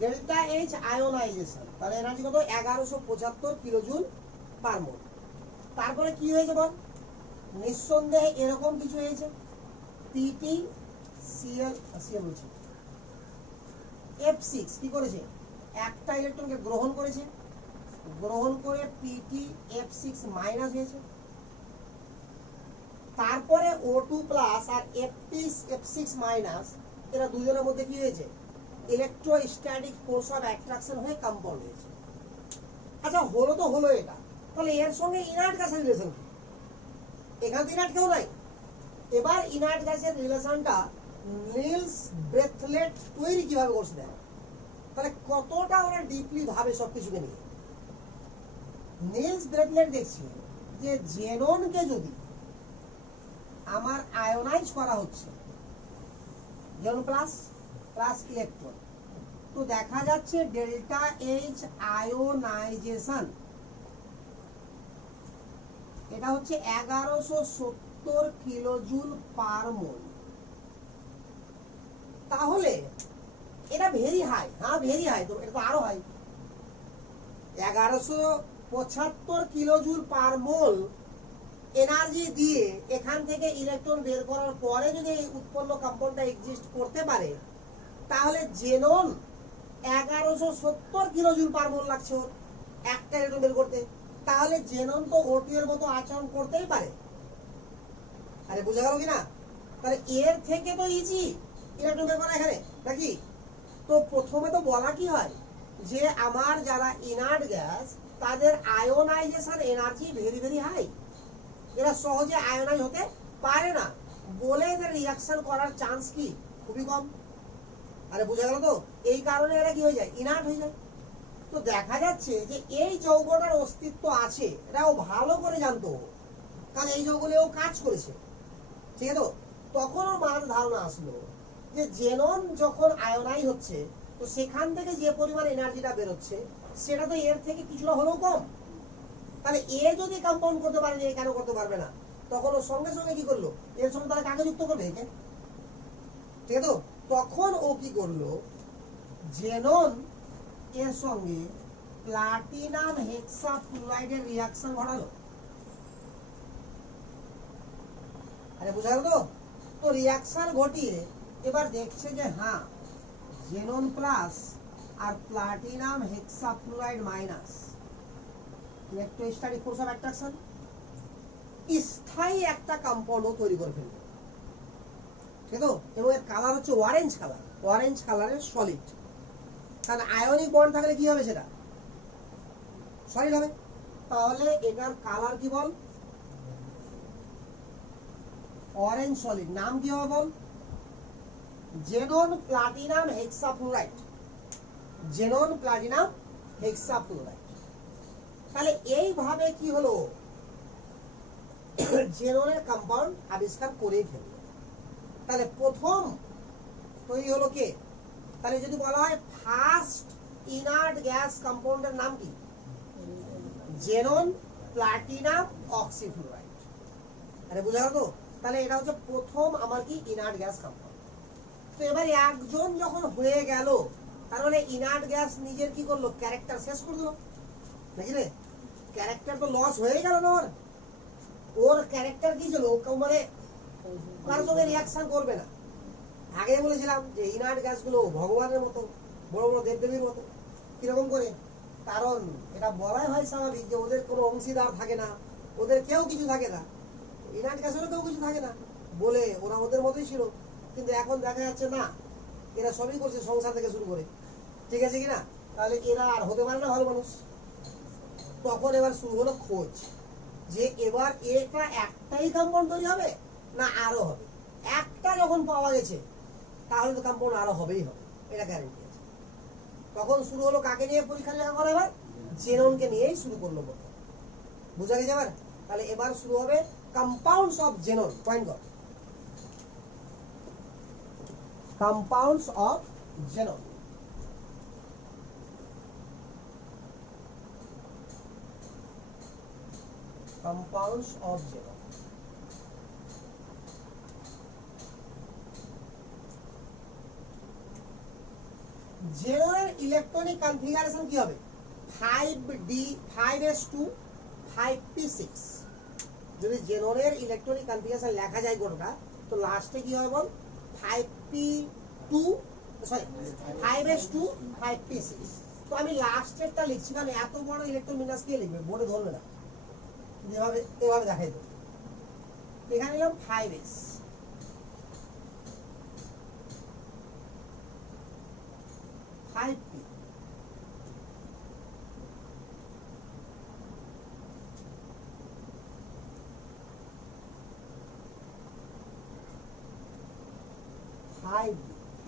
ডেল্টা H আয়োনাইজেশন, তাহলে এনার্জি কত? 1175 কিলোজুল পার মোল। তারপরে কি হয়েছে বল? নিঃসন্দেহে এরকম কিছু হয়েছে, F6 কি করেছে? একটা ইলেকট্রনকে গ্রহণ করেছে, গ্রহণ করে PTF6 মাইনাস হয়েছে। তারপরে O2 প্লাস আর F6 মাইনাস, এরা দুজনের মধ্যে কি হয়েছে? ইলেকট্রোস্ট্যাটিক ফোর্স অফ অ্যাট্রাকশন হয়ে কম্পাউন্ড হয়েছে। আচ্ছা, হলো তো হলো এটা, তাহলে এর সঙ্গে ইনার্ট গ্যাসের রিলেশন কি? এখানে তো ইনার্ট কেউ নাই। এবার ইনার্ট গ্যাসের রিলেশনটা নিলস ব্রেথলেট তৈরি কিভাবে করছে দেখ, তাহলে কতটা ওরা ডিপলি ভাবে সবকিছুকে নিয়ে। নিলস ব্রেথলেট দেখছি যে জেননকে যদি আমার আয়োনাইজ করা হচ্ছে, জেনন প্লাস প্লাস ইলেকট্রন, তো দেখা যাচ্ছে ডেল্টা H আয়োনাইজেশন, এটা হচ্ছে 1170 কিলোজুল পার মোল। তাহলে এটা ভেরি হাই। হ্যাঁ ভেরি হাই, তো এটা তো আরো হাই। 1175 কিলোজুল পার মোল এনার্জি দিয়ে এখান থেকে ইলেকট্রন বের করার পরে যদি এই উৎপন্ন কম্পাউন্ডটা এক্সিস্ট করতে পারে, তাহলে জেনন 1170 কিলোজুল পার মোল লাগছে ওর একটা ইলেকট্রন বের করতে। তাহলে জেনন তো O2 এর মতো আচরণ করতেই পারে। আরে বোঝা গেল কিনা? তাহলে এর থেকে তো ইজি ইলেকট্রন বের করা এখানে নাকি? তো প্রথমে তো বলা কি হয় যে আমার যারা ইনার্ট গ্যাস তাদের ionization energy very very high, এরা সহজে আয়োনাইজ হতে পারে না বলে এদের রিঅ্যাকশন করার চান্স কি খুবই কম। আরে বোঝা গেল তো? এই কারণে এরা কি হয়ে যায়? ইনার্ট হয়ে যায়। তো দেখা যাচ্ছে যে এই যৌগটার অস্তিত্ব আছে, এটাও ভালো করে জানতো, কারণ এই যৌগ নিয়েও কাজ করেছে, ঠিক আছে? তো তখন ওর মাথার ধারণা আসলো যে জেনন যখন আয়নাইজ হচ্ছে তো সেখান থেকে যে পরিমাণ এনার্জিটা বেরোচ্ছে সেটা তো এর থেকে কিছুটা হলেও কম। তাহলে এ যদি কম্পাউন্ড করতে পারে এ কেন করতে পারবে না? তখন ও সঙ্গে সঙ্গে কি করলো, এর সঙ্গে তারা কাকে যুক্ত করবে? একে। ঠিক আছে, তো তখন ও কি করলো, জেনন এর সঙ্গে প্লাটিনাম হেক্সাফ্লুরাইডের রিয়াকশন ঘটালো। আরে বুঝা গেল তো? তো রিয়াকশন ঘটিয়ে এবার দেখছে যে হ্যাঁ জেনন প্লাস আর platinum hexafluoride minus electrostatic force of attraction স্থায়ী একটা কম্পাউন্ড তৈরি করে ফেলবে। ঠিক আছে, এবং এর কালার হচ্ছে অরেঞ্জ কালার, অরেঞ্জ কালারের সলিড। তাহলে আয়নিক বন্ড থাকলে কি হবে, সেটা সলিড হবে। তাহলে এটার কালার কি বল, অরেঞ্জ সলিড। নাম কি হবে বল, xenon platinum hexafluoride, xenon platinum hexafluoride. তাহলে এইভাবে কি হলো, জেননের কম্পাউন্ড আবিষ্কার করেই ফেললো। তাহলে প্রথম তৈরি হলো কে, তাহলে যদি বলা হয় ফার্স্ট ইনার্ট গ্যাস কম্পাউন্ডের নাম কি, জেনন প্লাটিনাম অক্সিফ্লুরাইড। আরে বুঝা গেল তো? তাহলে এটা হচ্ছে প্রথম আমার কি ইনার্ট গ্যাস কম্পাউন্ড। তো এবার একজন যখন হয়ে গেল তার মানে ইনার্ট গ্যাস নিজের কি করলো, ক্যারেক্টার শেষ করে দিল নাকি রে? ক্যারেক্টার তো লস হয়ে গেল না ওর। ওর ক্যারেক্টার কি ছিল, মানে কার সঙ্গে রিয়াকশন করবে না। আগে বলেছিলাম যে ইনার্ট গ্যাসগুলো ভগবানের মতো, বড় বড় দেবদেবীর মতো। কিরকম করে? কারণ এটা বলাই হয় স্বাভাবিক যে ওদের কোনো অংশীদার থাকে না, ওদের কেউ কিছু থাকে না, ইনার্ট গ্যাসেরও কেউ কিছু থাকে না বলে ওরা ওদের মতোই ছিল। কিন্তু এখন দেখা যাচ্ছে না, এরা সবই করছে সংসার থেকে শুরু করে। ঠিক আছে কিনা? তাহলে এরা আর হতে পারে না ভালো মানুষ। তখন এবার শুরু হলো খোঁজ যে এবার এটা একটাই কম্পাউন্ড তৈরি হবে না আরো হবে। একটা যখন পাওয়া গেছে তাহলে তো কম্পাউন্ড আরো হবেই হবে, এটা গ্যারান্টি আছে। তখন শুরু হলো কাকে নিয়ে পরীক্ষা লেখা করা, এবার জেননকে নিয়েই শুরু করলো প্রথম। বুঝা গেছে এবার? তাহলে এবার শুরু হবে কম্পাউন্ডস অফ জেনন। পয়েন্ট কর, compounds of xenon. compounds of xenon। জেননের ইলেকট্রনিক কনফিগারেশন কি হবে, 5d 5s2 5p6। যদি জেননের ইলেকট্রনিক কনফিগারেশন লেখা যায় গোটা, তো লাস্টে কি হবে বল, 5p2 সরি 5s2 5p6। তো আমি লাস্টেরটা লিখছি, কারণ এত বড় ইলেকট্রন বিন্যাস কে লিখবে, বোর্ডে ধরবে না, যেভাবে এভাবে দেখাই দেবো। এখানে নিলাম 5s, 5p,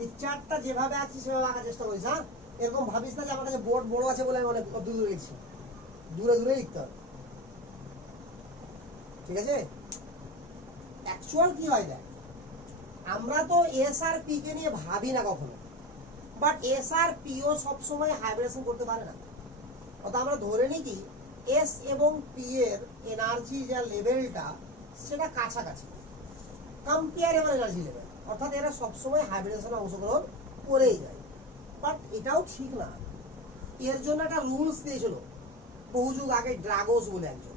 এই চারটা যেভাবে আছে সেভাবে আঁকার চেষ্টা করিস। হ্যাঁ, এরকম ভাবিস না যে আমার কাছে বোর্ড বড় আছে বলে আমি অনেক দূরে লিখছি, দূরে দূরে লিখতে হবে। ঠিক আছে? অ্যাকচুয়াল কি হয় দেখ, আমরা তো এস আর পি কে নিয়ে ভাবি না কখনো, বাট এস আর পিও সবসময় হাইব্রিডেশন করতে পারে না। অর্থাৎ আমরা ধরে নিই কি এস এবং পি এর এনার্জি যা লেভেলটা সেটা কাছাকাছি, কম্পেয়ারেবল এনার্জি লেভেল, অর্থাৎ এরা সবসময় হাইব্রিডেশনে অংশগ্রহণ করেই যায়। বাট এটাও ঠিক না। এর জন্য একটা রুলস দিয়েছিল বহু যুগ আগে, ড্রাগোস বলে একজন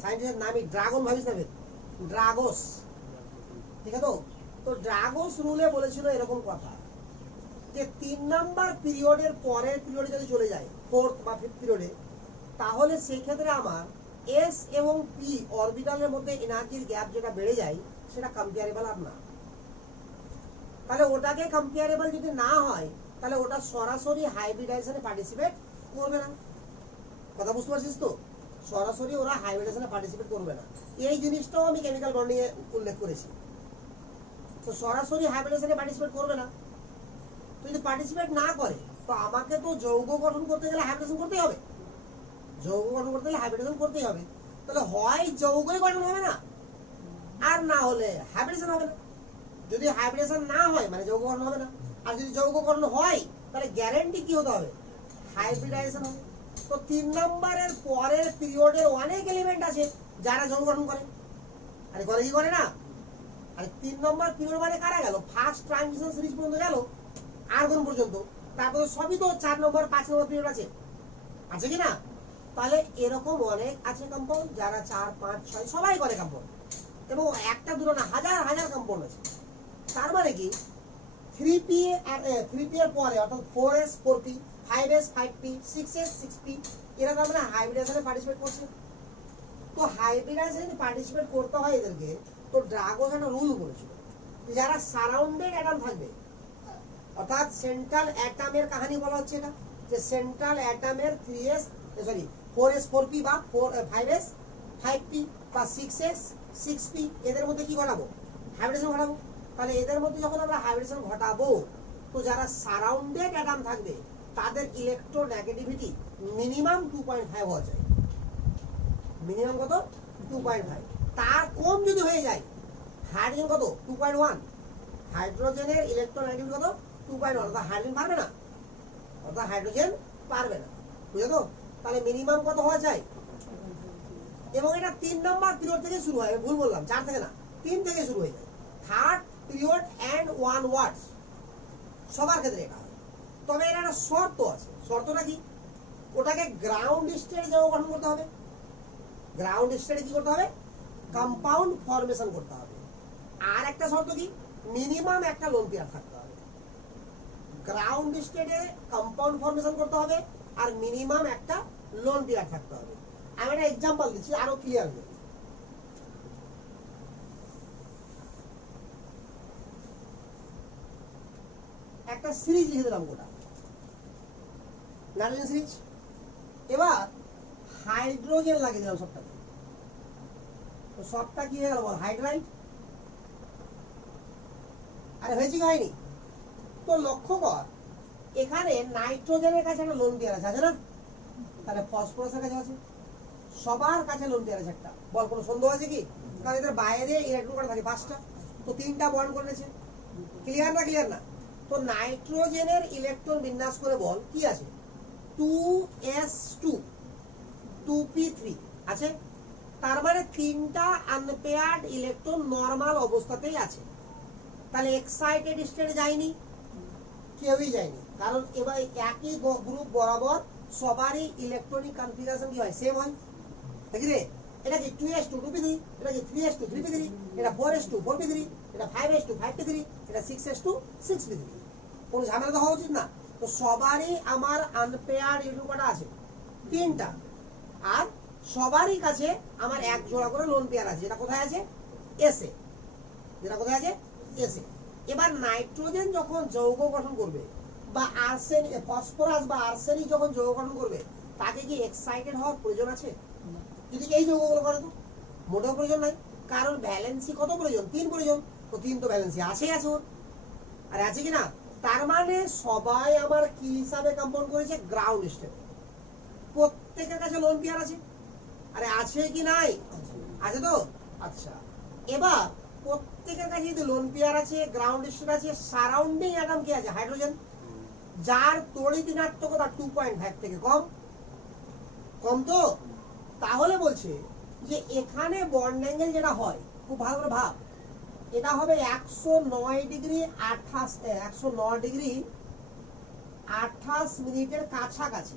সায়েন্টিস্টের নামই ড্রাগন ভাবিস না, ড্রাগোস। ঠিক আছে, তো ড্রাগোস রুলে বলেছিল এরকম কথা যে 3 নাম্বার পিরিয়ডের পরের পিরিয়ডে যদি চলে যায়, 4th বা 5th পিরিয়ডে, তাহলে সেই ক্ষেত্রে আমার এস এবং পি অরবিটালের মধ্যে এনার্জির গ্যাপ যেটা বেড়ে যায় সেটা কম্পেয়ারেবল আর না। তাহলে ওটাকে কম্পেয়ারেবল যদি না হয় তাহলে ওটা সরাসরি হাইব্রিডাইজেশনে পার্টিসিপেট করবে না। কথা বুঝতে পারছিস তো? সরাসরি ওরা হাইব্রিডেশনে পার্টিসিপেট করবে না। এই জিনিসটাও আমি কেমিক্যাল বন্ডিং এ উল্লেখ করেছি। তো সরাসরি হাইব্রিডেশনে পার্টিসিপেট করবে না। তো যদি পার্টিসিপেট না করে তো আমাকে তো যৌগ গঠন করতে গেলে হাইব্রিডেশন করতেই হবে, যৌগ গঠন করতে গেলে হাইব্রিডেশন করতেই হবে। তাহলে হয় যৌগই গঠন হবে না, আর না হলে হাইব্রিডেশন হবে না। যদি হাইব্রিডেশন না হয় মানে যৌগকরণ হবে না, আর যদি যৌগকরণ হয় তাহলে গ্যারান্টি কি হতে হবে, হাইব্রিডাইজেশন হবে। তো 3 নম্বরের পরের পিরিয়ডের অনেক এলিমেন্ট আছে যারা যৌগকরণ করে, আরে করে কি করে না, আরে 3 নম্বর পিরিয়ড মানে কারা গেল, ফার্স্ট ট্রানজিশন সিরিজ পর্যন্ত গেল, আর্গন পর্যন্ত, তারপরে সবই তো 4 নম্বর 5 নম্বর পিরিয়ড আছে, আছে কি না? তাহলে এরকম অনেক আছে কম্পাউন্ড যারা 4 5 6 সবাই করে কম্পাউন্ড, এবং একটা দুটো না হাজার হাজার কম্পাউন্ড আছে। তার মানে কি 3p এর পরে অর্থাৎ 4s 4p 5s 5p 6s 6p এরা তো আমরা হাইব্রিডাইজেশনে পার্টিসিপেট করছে। তো হাইব্রিডাইজেশনে পার্টিসিপেট করতে হয় এদেরকে, তো ড্রাগন একটা রুল বলেছিল যারা সারাউন্ডেড অ্যাটম থাকবে, অর্থাৎ সেন্ট্রাল অ্যাটমের কাহিনী বলা হচ্ছে এটা, যে সেন্ট্রাল অ্যাটমের 4s 4p বা 5s 5p বা 6s 6p এদের মধ্যে কি ঘটাবো, হাইব্রিডেশন ঘটাবো। তাহলে এদের মধ্যে যখন আমরা হাইব্রিডেশন ঘটাবো, তো যারা সারাউন্ডেড অ্যাটম থাকবে তাদের ইলেকট্রোনেগেটিভিটি মিনিমাম 2.5 হওয়া যায়, মিনিমাম কত 2.5, তার কম যদি হয়ে যায় হাইড্রোজেন কত 2.1, হাইড্রোজেনের ইলেকট্রোনেগেটিভিটি কত 2.1, অর্থাৎ হাইড্রোজেন পারবে না, অর্থাৎ হাইড্রোজেন পারবে না, বুঝলো তো? তাহলে মিনিমাম কত হওয়া যায়, এবং এটা 3 নম্বর পিরিয়ড থেকে শুরু হয়, ভুল বললাম 4 থেকে না 3 থেকে শুরু হয়ে যায়, থার্ড পিরিয়ড এন্ড ওয়ানওয়ার্ডস সবার ক্ষেত্রে এটা হয়। তবে এর একটা শর্ত আছে, শর্তটা কি, ওটাকে গ্রাউন্ড স্টেটে যৌগকরণ করতে হবে, গ্রাউন্ড স্টেটে কি করতে হবে, কম্পাউন্ড ফরমেশন করতে হবে। আর একটা শর্ত কি, মিনিমাম একটা লোন পেয়ার থাকতে হবে, গ্রাউন্ড স্টেটে কম্পাউন্ড ফরমেশন করতে হবে আর মিনিমাম একটা লোন পেয়ার থাকতে হবে। আমি একটা এক্সাম্পল দিচ্ছি আরো ক্লিয়ার হবে। একটা সিরিজ লিখে দিলাম গোটা নাইট্রোজেন সিরিজ, এবার হাইড্রোজেন লাগিয়ে দিলাম সবটাকে, তো সবটা কি হয়ে গেল বল, হাইড্রাইড। আরে হয়েছে কি হয়নি? তো লক্ষ্য কর এখানে নাইট্রোজেনের কাছে একটা লোন পেয়ার আছে না, তাহলে ফসফরাসের কাছে আছে, সবার কাছে লোন পেয়ার আছে একটা, বল কোনো সন্দেহ আছে কি? কারণ এদের বাইরে ইলেকট্রন কটা থাকে 5টা, তো 3টা বন্ড করেছে, ক্লিয়ার না ক্লিয়ার না? তো নাইট্রোজেনের ইলেকট্রন বিন্যাস করে বল কি আছে, 2s2 2p3 আছে, তার মানে 3টা আনপেয়ার্ড ইলেকট্রন নরমাল অবস্থাতেই আছে। তাহলে এক্সাইটেড স্টেটে যায়নি, কেউই যায়নি, কারণ এবার একই গ্রুপ বরাবর সবারই ইলেকট্রনিক কনফিগারেশন কি হয়, সেম হয়, দেখি রে? এটা কি 2s2 2p3, এটা কি 3s2 3p3, এটা 4s2 4p3, এটা 5s2 5p3, এটা 6s2 6p3, কোন ঝামেলা তো হওয়া উচিত না। তো সবারই আমার আনপেয়ার্ড ইলেকট্রন কটা আছে, 3টা, আর সবারই কাছে আমার এক জোড়া করে লোন পেয়ার আছে, যেটা কোথায় আছে, এসে, যেটা কোথায় আছে, এসে। এবার নাইট্রোজেন যখন যৌগ গঠন করবে বা আর্সেনিক ফসফরাস বা আর্সেনিক যখন যৌগ গঠন করবে, তাকে কি এক্সাইটেড হওয়ার প্রয়োজন আছে? যদি এই যৌগগুলো করে তো মোটেও প্রয়োজন নাই, কারণ ভ্যালেন্সি কত প্রয়োজন, 3 প্রয়োজন, তো 3 তো ভ্যালেন্সি আছেই আছে ওর, আর আছে কি না? তার মানে সবাই আমার কি হিসাবে কম্পাউন্ড করেছে, গ্রাউন্ড স্টেট, প্রত্যেকের কাছে লোন পেয়ার আছে, আরে আছে কি নাই, আছে তো, আচ্ছা। এবার প্রত্যেকের কাছে যদি লোন পেয়ার আছে, গ্রাউন্ড স্টেট আছে, সারাউন্ডিং অ্যাটম কি আছে, হাইড্রোজেন, যার তড়িৎ ঋণাত্মকতা 2.5 থেকে কম, কম তো, তাহলে বলছে যে এখানে বন্ড অ্যাঙ্গেল যেটা হয়, খুব ভালো করে ভাব, এটা হবে 109 ডিগ্রি 28 মিনিটের কাছাকাছি,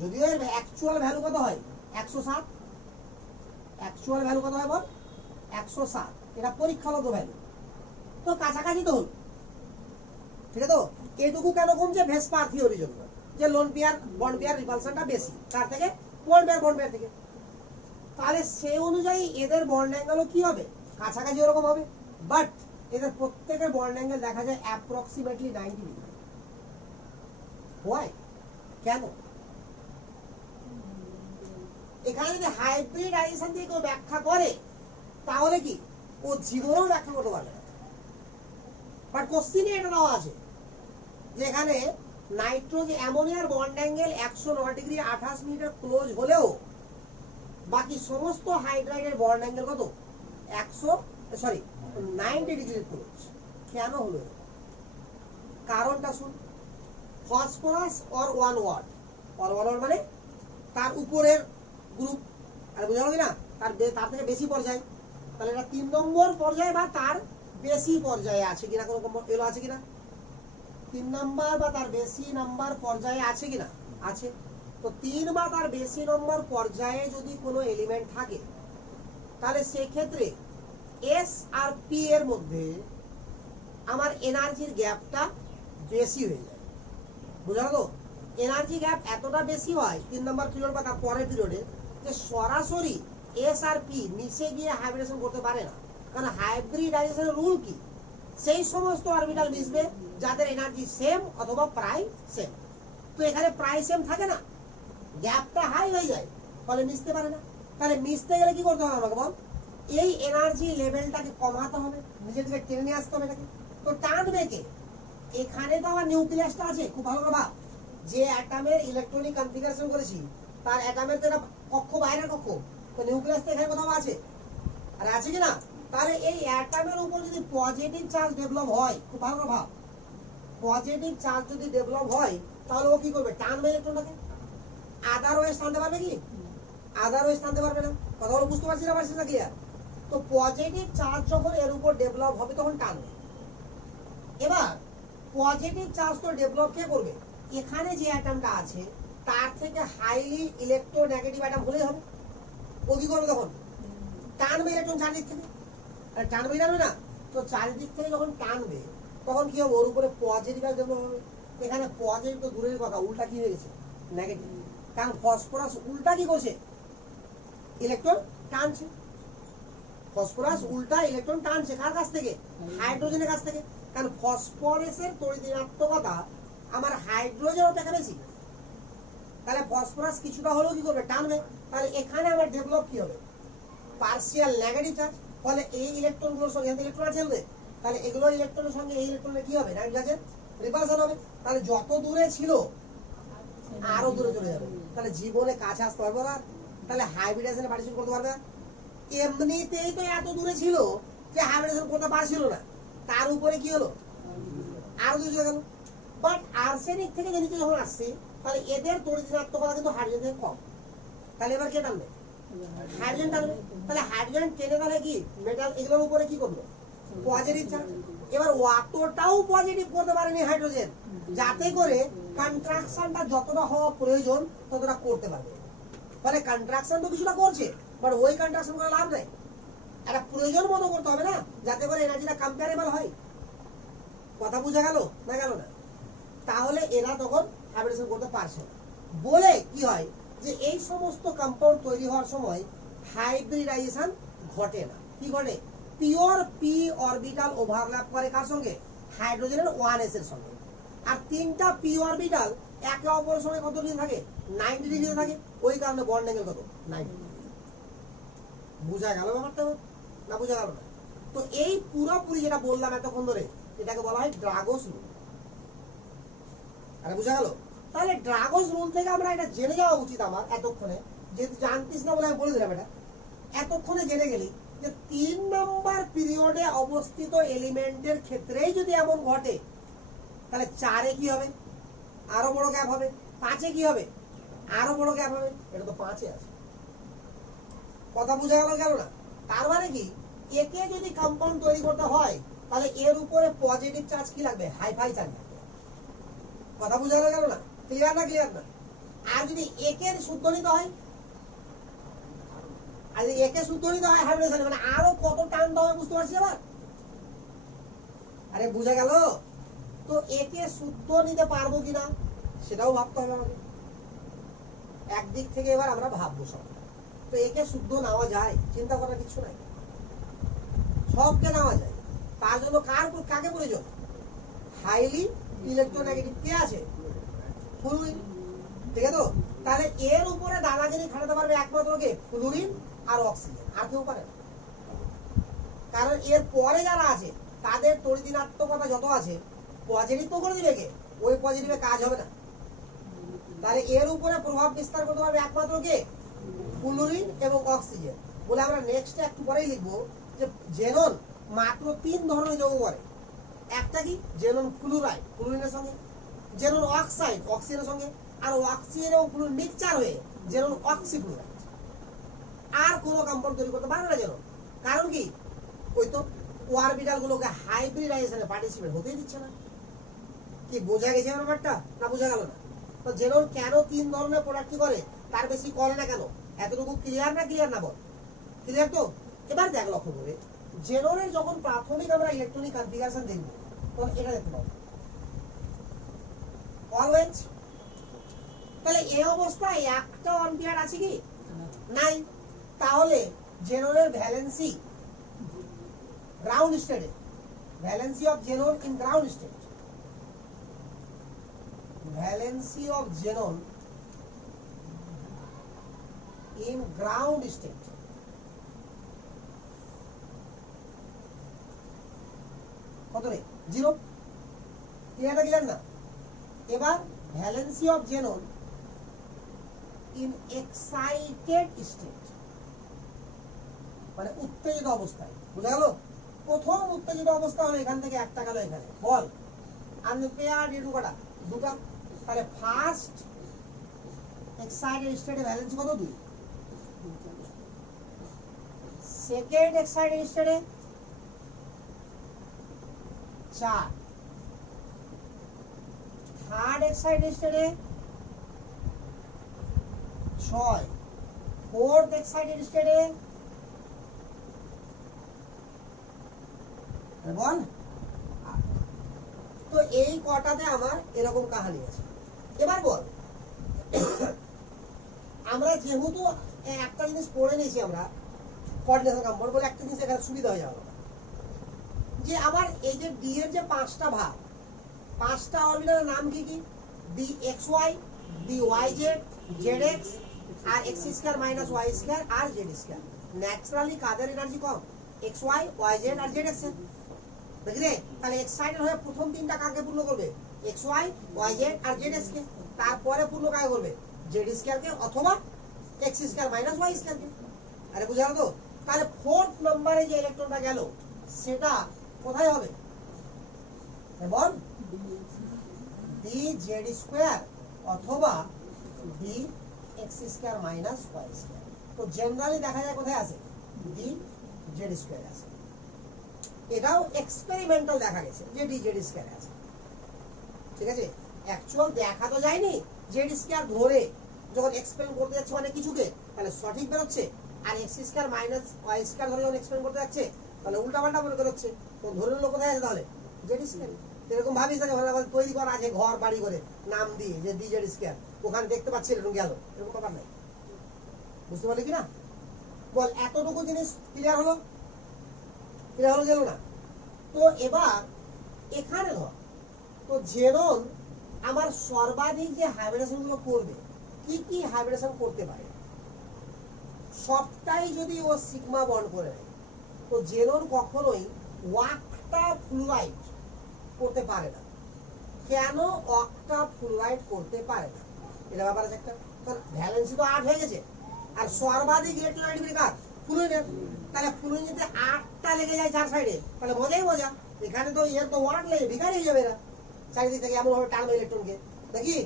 যদিও এর অ্যাকচুয়াল ভ্যালু কত হয় 107, অ্যাকচুয়াল ভ্যালু কত হয় বল 107, এটা পরীক্ষাগত ভ্যালু, তো কাছাকাছি তো হল, ঠিক আছে? তো এটুকু কেন কমছে, ভেসপার থিওরির জন্য, যে লোন পেয়ার বন্ড পেয়ার রিপালশনটা বেশি কার থেকে, বন্ড পেয়ার থেকে, তাহলে সেই অনুযায়ী এদের বন্ড অ্যাঙ্গেলও কি হবে, কাছাকাছি ওরকম হবে, বাট এদের প্রত্যেকের বন্ড অ্যাঙ্গেল দেখা যায় অ্যাপ্রক্সিমেটলি 90 ডিগ্রি। হোয়াই, কেন? এখানে যদি হাইব্রিডাইজেশন দিয়ে কেউ ব্যাখ্যা করে তাহলে কি ও জীবনেও ব্যাখ্যা করতে পারবে না, বাট কোশ্চিনে এটা দেওয়া আছে যে এখানে নাইট্রোজেন অ্যামোনিয়ার বন্ড অ্যাঙ্গেল 109 ডিগ্রি 28 মিনিটের ক্লোজ হলেও বাকি সমস্ত হাইড্রাইডের বন্ড অ্যাঙ্গেল কত, 90 ডিগ্রি ক্লোজ। কেন হলো? কারণটা শুন। ফসফরাস অর ওয়ান ওয়াট মানে তার উপরের গ্রুপ, আর বুঝা গেল না, তার থেকে বেশি পর্যায়, তাহলে এটা 3 নম্বর পর্যায়ে বা তার বেশি পর্যায়ে আছে কিনা, কোনো এলো আছে কিনা, 3 নাম্বার বা তার বেশি নাম্বার পর্যায়ে আছে কিনা, আছে। তো 3 বা তার বেশি নম্বর পর্যায়ে যদি কোনো এলিমেন্ট থাকে, তাহলে সেক্ষেত্রে এস আর পি এর মধ্যে আমার এনার্জির গ্যাপটা বেশি হয়ে যায়। বুঝা গেল? এনার্জি গ্যাপ এতটা বেশি হয় 3 নম্বর পিরিয়ড বা তার পরের পিরিয়ডে, যে সরাসরি এস আর পি মিশে গিয়ে হাইব্রিডেশন করতে পারে না। কারণ হাইব্রিডাইজেশনের রুল কি? সেই সমস্ত অরবিটাল মিশবে যাদের এনার্জি সেম অথবা প্রায় সেম। তো এখানে প্রায় সেম থাকে না, গ্যাপটা হাই হয়ে যায়, ফলে মিশতে পারে না। তাহলে মিশতে গেলে কি করতে হবে আমাকে বল? এই এনার্জি লেভেলটাকে কমাতে হবে, নিজের দিকে টেনে নিয়ে আসতে হবে এটাকে। তো টানবে কে? এখানে তো আমার নিউক্লিয়াসটা আছে, খুব ভালো করে ভাব। যে অ্যাটমের ইলেকট্রনিক কনফিগারেশন করেছি, তার অ্যাটমের তো এটা কক্ষ, বাইরের কক্ষ, তো নিউক্লিয়াস তো এখানে কোথাও আছে, আর আছে কিনা? তাহলে এই অ্যাটমের উপর যদি পজিটিভ চার্জ ডেভেলপ হয়, খুব ভালো করে ভাব, পজিটিভ চার্জ যদি ডেভেলপ হয়, তাহলে ও কি করবে? টানবে ইলেকট্রনটাকে। আদারওয়াইজ টানতে পারবে কি? আদারওয়াইজ টানতে পারবে না। কথাগুলো বুঝতে পারছি না, পারছিস না? ক্লিয়ার? তো পজিটিভ চার্জ যখন এর উপর ডেভেলপ হবে তখন টানবে। এবার পজিটিভ চার্জ তো ডেভেলপ কে করবে? এখানে যে অ্যাটমটা আছে তার থেকে হাইলি ইলেকট্রোনেগেটিভ অ্যাটম হলেই হবে। ও কি করবে তখন? টানবে ইলেকট্রন চারিদিক থেকে, টানবে টানবে না? তো চারিদিক থেকে যখন টানবে তখন কি হবে? ওর উপরে পজিটিভ ডেভেলপ হবে। এখানে পজিটিভ তো দূরের কথা, উল্টা কি হয়ে গেছে? নেগেটিভ। কারণ ফসফরাস উল্টা কি করছে? ইলেকট্রন টানছে। ফসফরাস উল্টা ইলেকট্রন টানছে কার কাছ থেকে? হাইড্রোজেনের কাছ থেকে। কারণ ফসফরাসের তড়িৎঋণাত্মকতা আমার হাইড্রোজেন অপেক্ষা বেশি, তাহলে ফসফরাস কিছুটা হলেও কি করবে? টানবে। তাহলে এখানে আমার ডেভেলপ কি হবে? Partial negative charge. ফলে এই ইলেকট্রনগুলোর সঙ্গে ইলেকট্রন আছে, তাহলে এগুলো ইলেকট্রনের সঙ্গে এই ইলেকট্রনের কি হবে? নেগেটিভ চার্জের রিপালশন হবে। তাহলে যত দূরে ছিল আরো দূরে চলে যাবে। তাহলে জীবনে কাছে আসতে পারবে না, তাহলে হাইব্রিডেশনে পার্টিসিপেট করতে পারবে না। এমনিতেই তো এত দূরে ছিল যে হাইব্রিডেশন করতে পারছিল না, তার উপরে কি হলো? আরো দূরে চলে গেল। বাট আর্সেনিক থেকে যে নিচে যখন আসছে, তাহলে এদের তড়িৎঋণাত্মকতা কিন্তু হাইড্রোজেন থেকে কম। তাহলে এবার কে টানবে? হাইড্রোজেন টানবে। তাহলে হাইড্রোজেন টেনে তাহলে কি মেটাল এগুলোর উপরে কি করলো? Positive charge. এবার অতটাও পজিটিভ করতে পারেনি হাইড্রোজেন, যাতে করে কন্ট্রাকশনটা যতটা হওয়া প্রয়োজন ততটা করতে পারবে। ফলে কন্ট্রাকশন তো কিছুটা করছে, বাট ওই কন্ট্রাকশন করে লাভ নেই। একটা প্রয়োজন মতো করতে হবে না, যাতে করে এনার্জিটা কম্পারেবল হয়। কথা বুঝা গেল না? গেল না? তাহলে এরা তখন হাইব্রিডেশন করতে পারছে না। বলে কি হয়? যে এই সমস্ত কম্পাউন্ড তৈরি হওয়ার সময় হাইব্রিডাইজেশন ঘটে না। কি ঘটে? পিওর পি অরবিটাল ওভারল্যাপ করে কার সঙ্গে? হাইড্রোজেনের 1s এর সঙ্গে। আর 3টা পি অরবিটাল একে অপরের সঙ্গে কত ডিগ্রি থাকে? 90 ডিগ্রি থাকে। ওই কারণে বন্ড অ্যাঙ্গেল কত? 90। বুঝা গেল ব্যাপারটা না? বুঝা গেল না? তো এই পুরোপুরি যেটা বললাম এতক্ষণ ধরে, এটাকে বলা হয় ড্রাগোস রুল। আরে বুঝা গেল? তাহলে ড্রাগোস রুল থেকে আমরা এটা জেনে যাওয়া উচিত আমার এতক্ষণে, যেহেতু জানতিস না বলে আমি বলে দিলাম এটা। এতক্ষণে জেনে গেলি যে 3 নম্বর পিরিয়ডে অবস্থিত এলিমেন্টের ক্ষেত্রেই যদি এমন ঘটে, তাহলে 4-এ কি হবে? আরো বড় গ্যাপ হবে। 5-এ কি হবে? আরো বড় গ্যাপ হবে। এটা তো 5-এ আছে। কথা বুঝা গেল? গেল না? তার মানে কি, একে যদি কম্পাউন্ড তৈরি করতে হয়, তাহলে এর উপরে পজিটিভ চার্জ কি লাগবে? হাইফাই চার্জ লাগবে। কথা বুঝা গেল? না? ক্লিয়ার না? ক্লিয়ার না? আর যদি একে শুদ্ধ নিতে হয়, আর যদি একে শুদ্ধ নিতে হয় হাইব্রিডেশন, মানে আরো কত টানতে হবে বুঝতে পারছি এবার? আরে বুঝা গেল? তো একে শুদ্ধ নিতে পারবো কিনা সেটাও ভাবতে হবে আমাকে। একদিক থেকে এবার আমরা ভাববো সব। তো একে শুদ্ধ নেওয়া যায়, চিন্তা করার কিছু নাই, সবকে নেওয়া যায়। তার জন্য কাকে প্রয়োজন? হাইলি ইলেকট্রোনেগেটিভ কে আছে? ফ্লুরিন। ঠিক আছে? তো তাহলে এর উপরে দাদাগিরি খাটাতে পারবে একমাত্র কে? ফ্লুরিন আর অক্সিজেন, আর কেউ পারে না। কারণ এর পরে যারা আছে তাদের তড়িৎঋণাত্মকতা যত আছে পজিটিভ তো করে দিবে কে? ওই পজিটিভে কাজ হবে না। তাহলে এর উপরে প্রভাব বিস্তার করতে পারবে একমাত্র কে? ফ্লুরিন এবং অক্সিজেন। বলে আমরা নেক্সট একটু পরেই লিখবো যে জেনন মাত্র 3 ধরনের যৌগ করে। একটা কি জেনন ফ্লুরাইড ফ্লুরিনের সঙ্গে, জেনন অক্সাইড অক্সিজেনের সঙ্গে, আর অক্সিজেন এবং ফ্লুরিন মিক্সচার হয়ে জেনন অক্সিফ্লুরাইড। আর কোনো কম্পাউন্ড তৈরি করতে পারে না জেনন। কারণ কি ওই তো অরবিটাল গুলোকে হাইব্রিডাইজেশনে পার্টিসিপেট হতেই দিচ্ছে না। কি বোঝা গেছে ব্যাপারটা না বোঝা গেল না? তো জেনন কেন 3 ধরনের প্রোডাক্ট করে তার বেশি করে না কেন? এতটুকু ক্লিয়ার না বল? ক্লিয়ার তো? এবার দেখ লক্ষ্য করে জেননের যখন প্রাথমিক আমরা ইলেকট্রনিক কনফিগারেশন দেখব তখন এটা দেখতে পাবো অলওয়েজ। তাহলে এই অবস্থায় একটা ওয়ান পেয়ার আছে কি নাই? তাহলে জেননের ভ্যালেন্সি গ্রাউন্ড স্টেটে, valency of xenon in ground state, valency of xenon in ground state কত রে? 0। ক্লিয়ার না? এবার valency of xenon in excited state, মানে উত্তেজিত অবস্থায়। বুঝা গেল? প্রথম উত্তেজিত অবস্থা হলো এখান থেকে একটা গেল এখানে, বল আনপেয়ার্ড ইনটু কটা? দুটা। তাহলে ফার্স্ট এক্সাইটেড স্টেটে ভ্যালেন্সি কত? 2। সেকেন্ড এক্সাইটেড স্টেটে 4। থার্ড এক্সাইটেড স্টেটে 6। ফোর্থ এক্সাইটেড স্টেটে বল। তো এই কটাতে আমার এরকম কাহিনী আছে। এবার বল আমরা যেহেতু একটা জিনিস পড়ে নিয়েছি আমরা কোঅর্ডিনেশন কম্পাউন্ড বলে, একটা জিনিস এখানে সুবিধা হয়ে যাবে যে আমার এই যে ডি এর যে 5টা ভাগ, 5টা অরবিটালের নাম কি কি? D x y, d y z, z x, আর x square minus y square আর জেড স্কয়ার। ন্যাচারালি কাদের এনার্জি কম? এক্স ওয়াই, ওয়াই জেড আর জেড এক্স। বুঝলে? তাহলে এক্সাইটেড হয়ে প্রথম 3টা কাকে পূর্ণ করবে? এক্স ওয়াই, ওয়াই জেড আর জেড এক্স কে। তারপরে পূর্ণ কাকে করবে? জেড স্কয়ার কে অথবা x square minus y square কে। আরে বুঝা গেল তো? তাহলে 4th নম্বরে যে ইলেকট্রনটা গেল সেটা কোথায় হবে? বল ডি জেড স্কয়ার অথবা d x square minus y square. তো জেনারেলি দেখা যায় কোথায় আছে? ডি জেড স্কয়ার আছে। এটাও এক্সপেরিমেন্টাল দেখা গেছে যে ডি জেড স্কয়ার আছে। ঠিক আছে? অ্যাকচুয়াল দেখা তো যায়নি। জেড স্কয়ার ধরে যখন এক্সপেরিমেন্ট করতে যাচ্ছে মানে কিছুকে, তাহলে সঠিক বেরোচ্ছে। আর x square minus y square ধরে যখন এক্সপেরিমেন্ট করতে যাচ্ছে তাহলে উল্টাপাল্টা মনে বেরোচ্ছে। তো ধরে নিল কোথায় আছে তাহলে? Z square. এরকম ভাবিস না তৈরি করা আছে ঘর বাড়ি করে নাম দিয়ে যে ডি জেড স্কয়ার, ওখানে দেখতে পাচ্ছি এরকম গেল, এরকম ব্যাপার নাই। বুঝতে পারলি কিনা? বল এতটুকু জিনিস ক্লিয়ার হলো? ক্লিয়ার হলো গেল না? তো এবার এখানে ধর তো জেনন আমার সর্বাধিক যে হাইব্রিডেশন গুলো করবে, কি কি হাইব্রিডেশন করতে পারে? সবটাই যদি ও সিগমা বন্ড করে নেয় তো জেনন কখনোই ওয়াক্টা ফ্লুরাইড করতে পারে না। কেন অক্টা ফ্লুরাইড করতে পারে না? এটা ব্যাপার আছে একটা। কারণ ভ্যালেন্সি তো 8 হয়ে গেছে আর সর্বাধিক ইলেকট্রোলাইট কার? ফ্লুরিনের। তাহলে ফ্লুরিন যদি 8টা লেগে যায় 4 সাইডে তাহলে মজাই মজা। এখানে তো এর তো ওয়াট লেগে ভিখারি হয়ে যাবে এরা চারিদিক থেকে, এমন ভাবে টানবে ইলেকট্রনকে নাকি?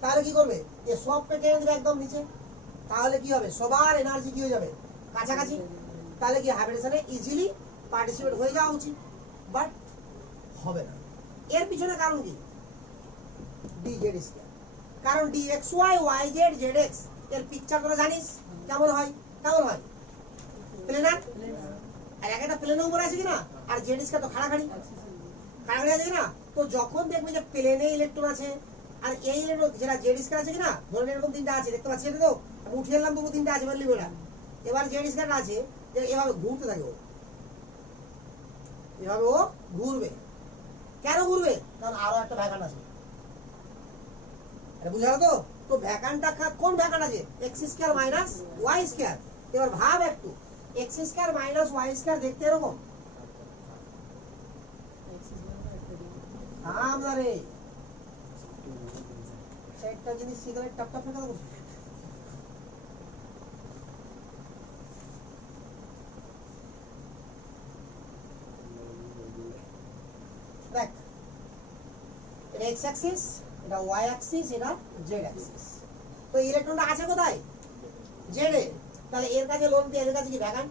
তাহলে কি করবে? এ সবকে টেনে দেবে একদম নিচে। তাহলে কি হবে? সবার এনার্জি কি হয়ে যাবে? কাছাকাছি। তাহলে কি হাইব্রিডেশনে ইজিলি পার্টিসিপেট হয়ে যাওয়া উচিত, বাট হবে না। এর পিছনে কারণ কি? D z square. কারণ d x y, y z, z x এর পিকচার তোরা জানিস কেমন হয়? কেমন হয়? প্লেনার। আর একটা প্লেনের উপর আছে কিনা, আর জেড স্কয়ার তো খাড়াখাড়ি খাড়াখাড়ি আছে কিনা। তো যখন দেখবে যে প্লেনে ইলেকট্রন আছে আর এই ইলেকট্রন যেটা জেড স্কয়ার আছে কিনা, ধরুন এরকম 3টা আছে, দেখতে পাচ্ছি এটা তো আমি উঠিয়ে এলাম, তবু 3টা আছে বললি ওটা। এবার জেড স্কয়ার আছে যে এভাবে ঘুরতে থাকে, ও এভাবে ও ঘুরবে। কেন ঘুরবে? কারণ আরো একটা ভ্যাকান্ট আছে। বুঝা গেল তো? তো ভ্যাকান্টটা কোন ভ্যাকান্ট আছে? X square minus y square. এবার ভাব একটু, x square minus y square দেখতে এরকম। আমরা রে সেটা জিনিস সিগারেট টাপ টাপ ফেলা করছে। এক্স অ্যাক্সিস, এটা ওয়াই অ্যাক্সিস, এটা জেড অ্যাক্সিস। তো ইলেকট্রনটা আছে কোথায়? জেডে। তাহলে এর কাছে লোন কি, এর কাছে কি ভ্যাকান্ট?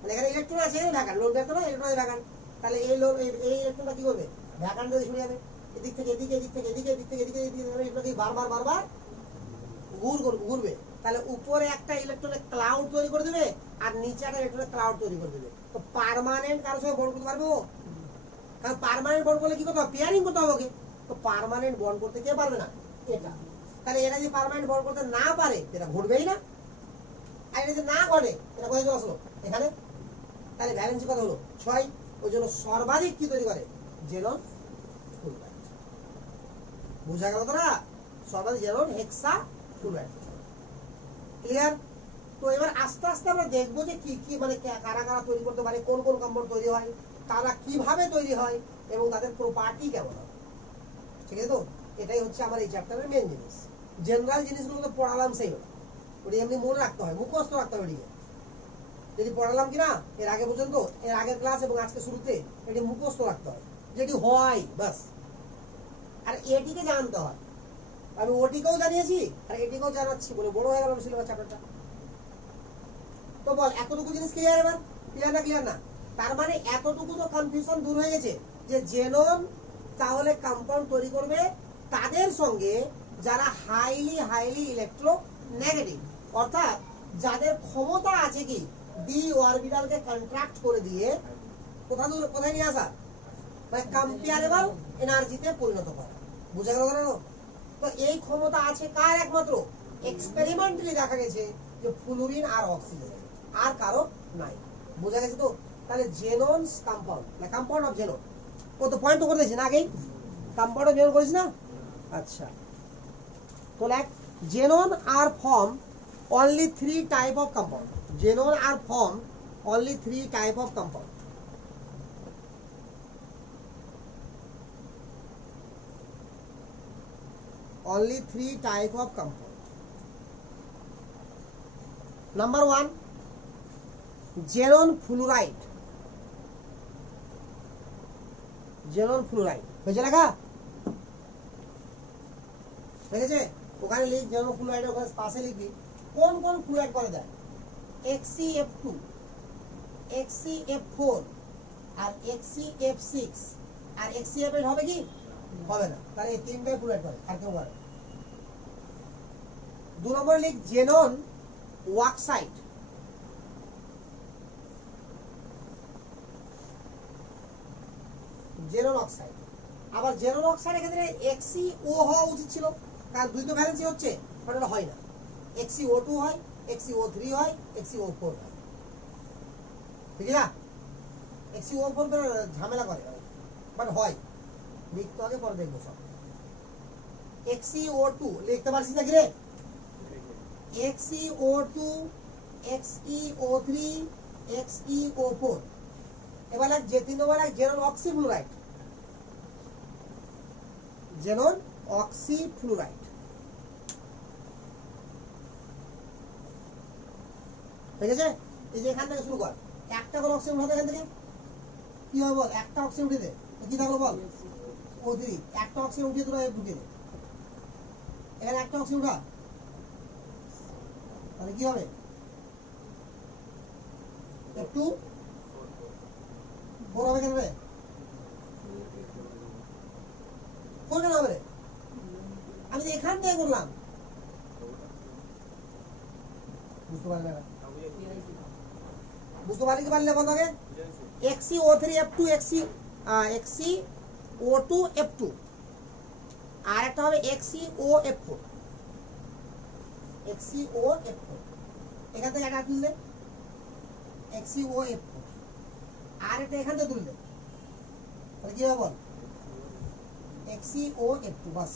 মানে এখানে ইলেকট্রন আছে, ভ্যাকান্ট, লোন ভ্যাকান্ট না, ইলেকট্রন আছে ভ্যাকান্ট। তাহলে এই লোন, এই ইলেকট্রনটা কি করবে? ভ্যাকান্ট দিয়ে সরে যাবে, এদিক থেকে এদিকে, এদিক থেকে এদিকে, এদিক থেকে এদিকে, এদিকে এদিকে বারবার বারবার ঘুরবে। তাহলে উপরে একটা ইলেকট্রনের ক্লাউড তৈরি করে দেবে আর নিচে একটা ইলেকট্রনের ক্লাউড তৈরি করে দেবে। তো পার্মানেন্ট কারোর সঙ্গে বন্ড করতে পারবে ও? কারণ পার্মানেন্ট বন্ড করলে কি করতে হবে? পেয়ারিং করতে হবে ওকে। তো পার্মানেন্ট বন্ড করতে কে পারবে না? এটা। তাহলে এরা যদি পার্মানেন্ট বন্ড করতে না পারে, এটা ঘটবেই না। আর এটা যদি না ঘটে, এটা কোথায় চলে আসলো? এখানে। তাহলে ভ্যালেন্সি কত হলো? 6। ওই জন্য সর্বাধিক কি তৈরি করে? Xenon fluoride. বুঝা গেল তো না? সর্বাধিক জেনন হেক্সা ফ্লুরাইড। ক্লিয়ার? তো এবার আস্তে আস্তে আমরা দেখবো যে কি কি, মানে কারা কারা তৈরি করতে পারে, কোন কোন কম্পাউন্ড তৈরি হয়, তারা কিভাবে তৈরি হয় এবং তাদের প্রপার্টি কেমন হয়। ঠিক আছে? তো এটাই হচ্ছে আমার এই চ্যাপ্টারের মেন জিনিস। জেনারেল জিনিসগুলো তো পড়ালাম, সেই হলো ওটি এমনি মনে রাখতে হয়, মুখস্থ রাখতে হবে। ওটিকে যেটি পড়ালাম কিনা এর আগে পর্যন্ত, এর আগের ক্লাস এবং আজকে শুরুতে, এটি মুখস্থ রাখতে হয়, যেটি হয় বাস। আর এটিকে জানতে হয়। আমি ওটিকেও জানিয়েছি আর এটিকেও জানাচ্ছি বলে বড় হয়ে গেল সিলেবাস চ্যাপ্টারটা। তো বল, এতটুকু জিনিস ক্লিয়ার? এবার ক্লিয়ার না? ক্লিয়ার না? তার মানে এতটুকু তো কনফিউশন দূর হয়ে গেছে যে জেনন তাহলে কম্পাউন্ড তৈরি করবে তাদের সঙ্গে যারা হাইলি ইলেকট্রোনেগেটিভ, অর্থাৎ যাদের ক্ষমতা আছে কি ডি অরবিটালকে কন্ট্রাক্ট করে দিয়ে কোথায় নিয়ে আসা, মানে কম্পেয়ারেবল এনার্জিতে পরিণত করা। বুঝা গেল না? তো এই ক্ষমতা আছে কার? একমাত্র এক্সপেরিমেন্টালি দেখা গেছে যে ফ্লুরিন আর অক্সিজেন, আর কারো নাই। বুঝা গেছে তো? তাহলে জেনন কম্পাউন্ড, না কম্পাউন্ড অফ জেনন, ও তো পয়েন্ট তো করে দিয়েছি না আগেই, কম্পাউন্ড অফ জেনন করেছি না? আচ্ছা, তো like xenon R form only 3 type of compound. Xenon are formed only 3 type of compound. Only 3 type of compound. Number 1, xenon fluoride. Xenon fluoride. হয়েছে লেখা? হয়েছে? ওখানে লিখ xenon fluoride, ওখানে পাশে লিখবি কোন কোন ফ্লুরাইড করা যায়। XCF2, XCF4 আর XCF6 আর XCF8 হবে কি? হবে না। তাহলে এই তিনটাই ফ্লুরাইড করে, আর কেউ করে। 2 নম্বর লিখ জেনন ওয়াক্সাইড। Xenon oxide. আবার জেনন অক্সাইড এক্ষেত্রে XCO হওয়া উচিত ছিল, কারণ দুই তো ভ্যালেন্সি হচ্ছে, ওটা হয় না। XCO2 হয়, XCO3 হয়, XCO4 হয়। ঠিক না? XCO4 ঝামেলা করে, বাট হয়। লিখতে আগে পরে দেখবো সব। XCO2 লিখতে পারছিস নাকি রে? XCO2, XCO3, XCO4। এবার যে 3 নম্বর জেনন অক্সিফ্লুরাইড। জেনন অক্সিফ্লুরাইড। ঠিক আছে? এই যে এখান থেকে শুরু কর, একটা করে অক্সিজেন উঠাতে, এখান থেকে কি হবে বল? একটা অক্সিজেন উঠে দে, কি থাকলো বল? O3। একটা অক্সিজেন উঠিয়ে তোরা ঢুকে দে, এখানে একটা অক্সিজেন উঠা, তাহলে কি হবে? একটু 4 হবে কেন রে? 4 কেন হবে রে? আমি তো এখান থেকে করলাম, বুঝতে পারলে না? বুঝতে পারি কি পারলে বলতো? XCO3F2, XCO2F2 আর একটা হবে XCOF4। XCOF4 এখান থেকে একটা তুললে XCOF4, আর একটা এখান থেকে তুললে, তাহলে কি হবে বল? XCOF2। বাস,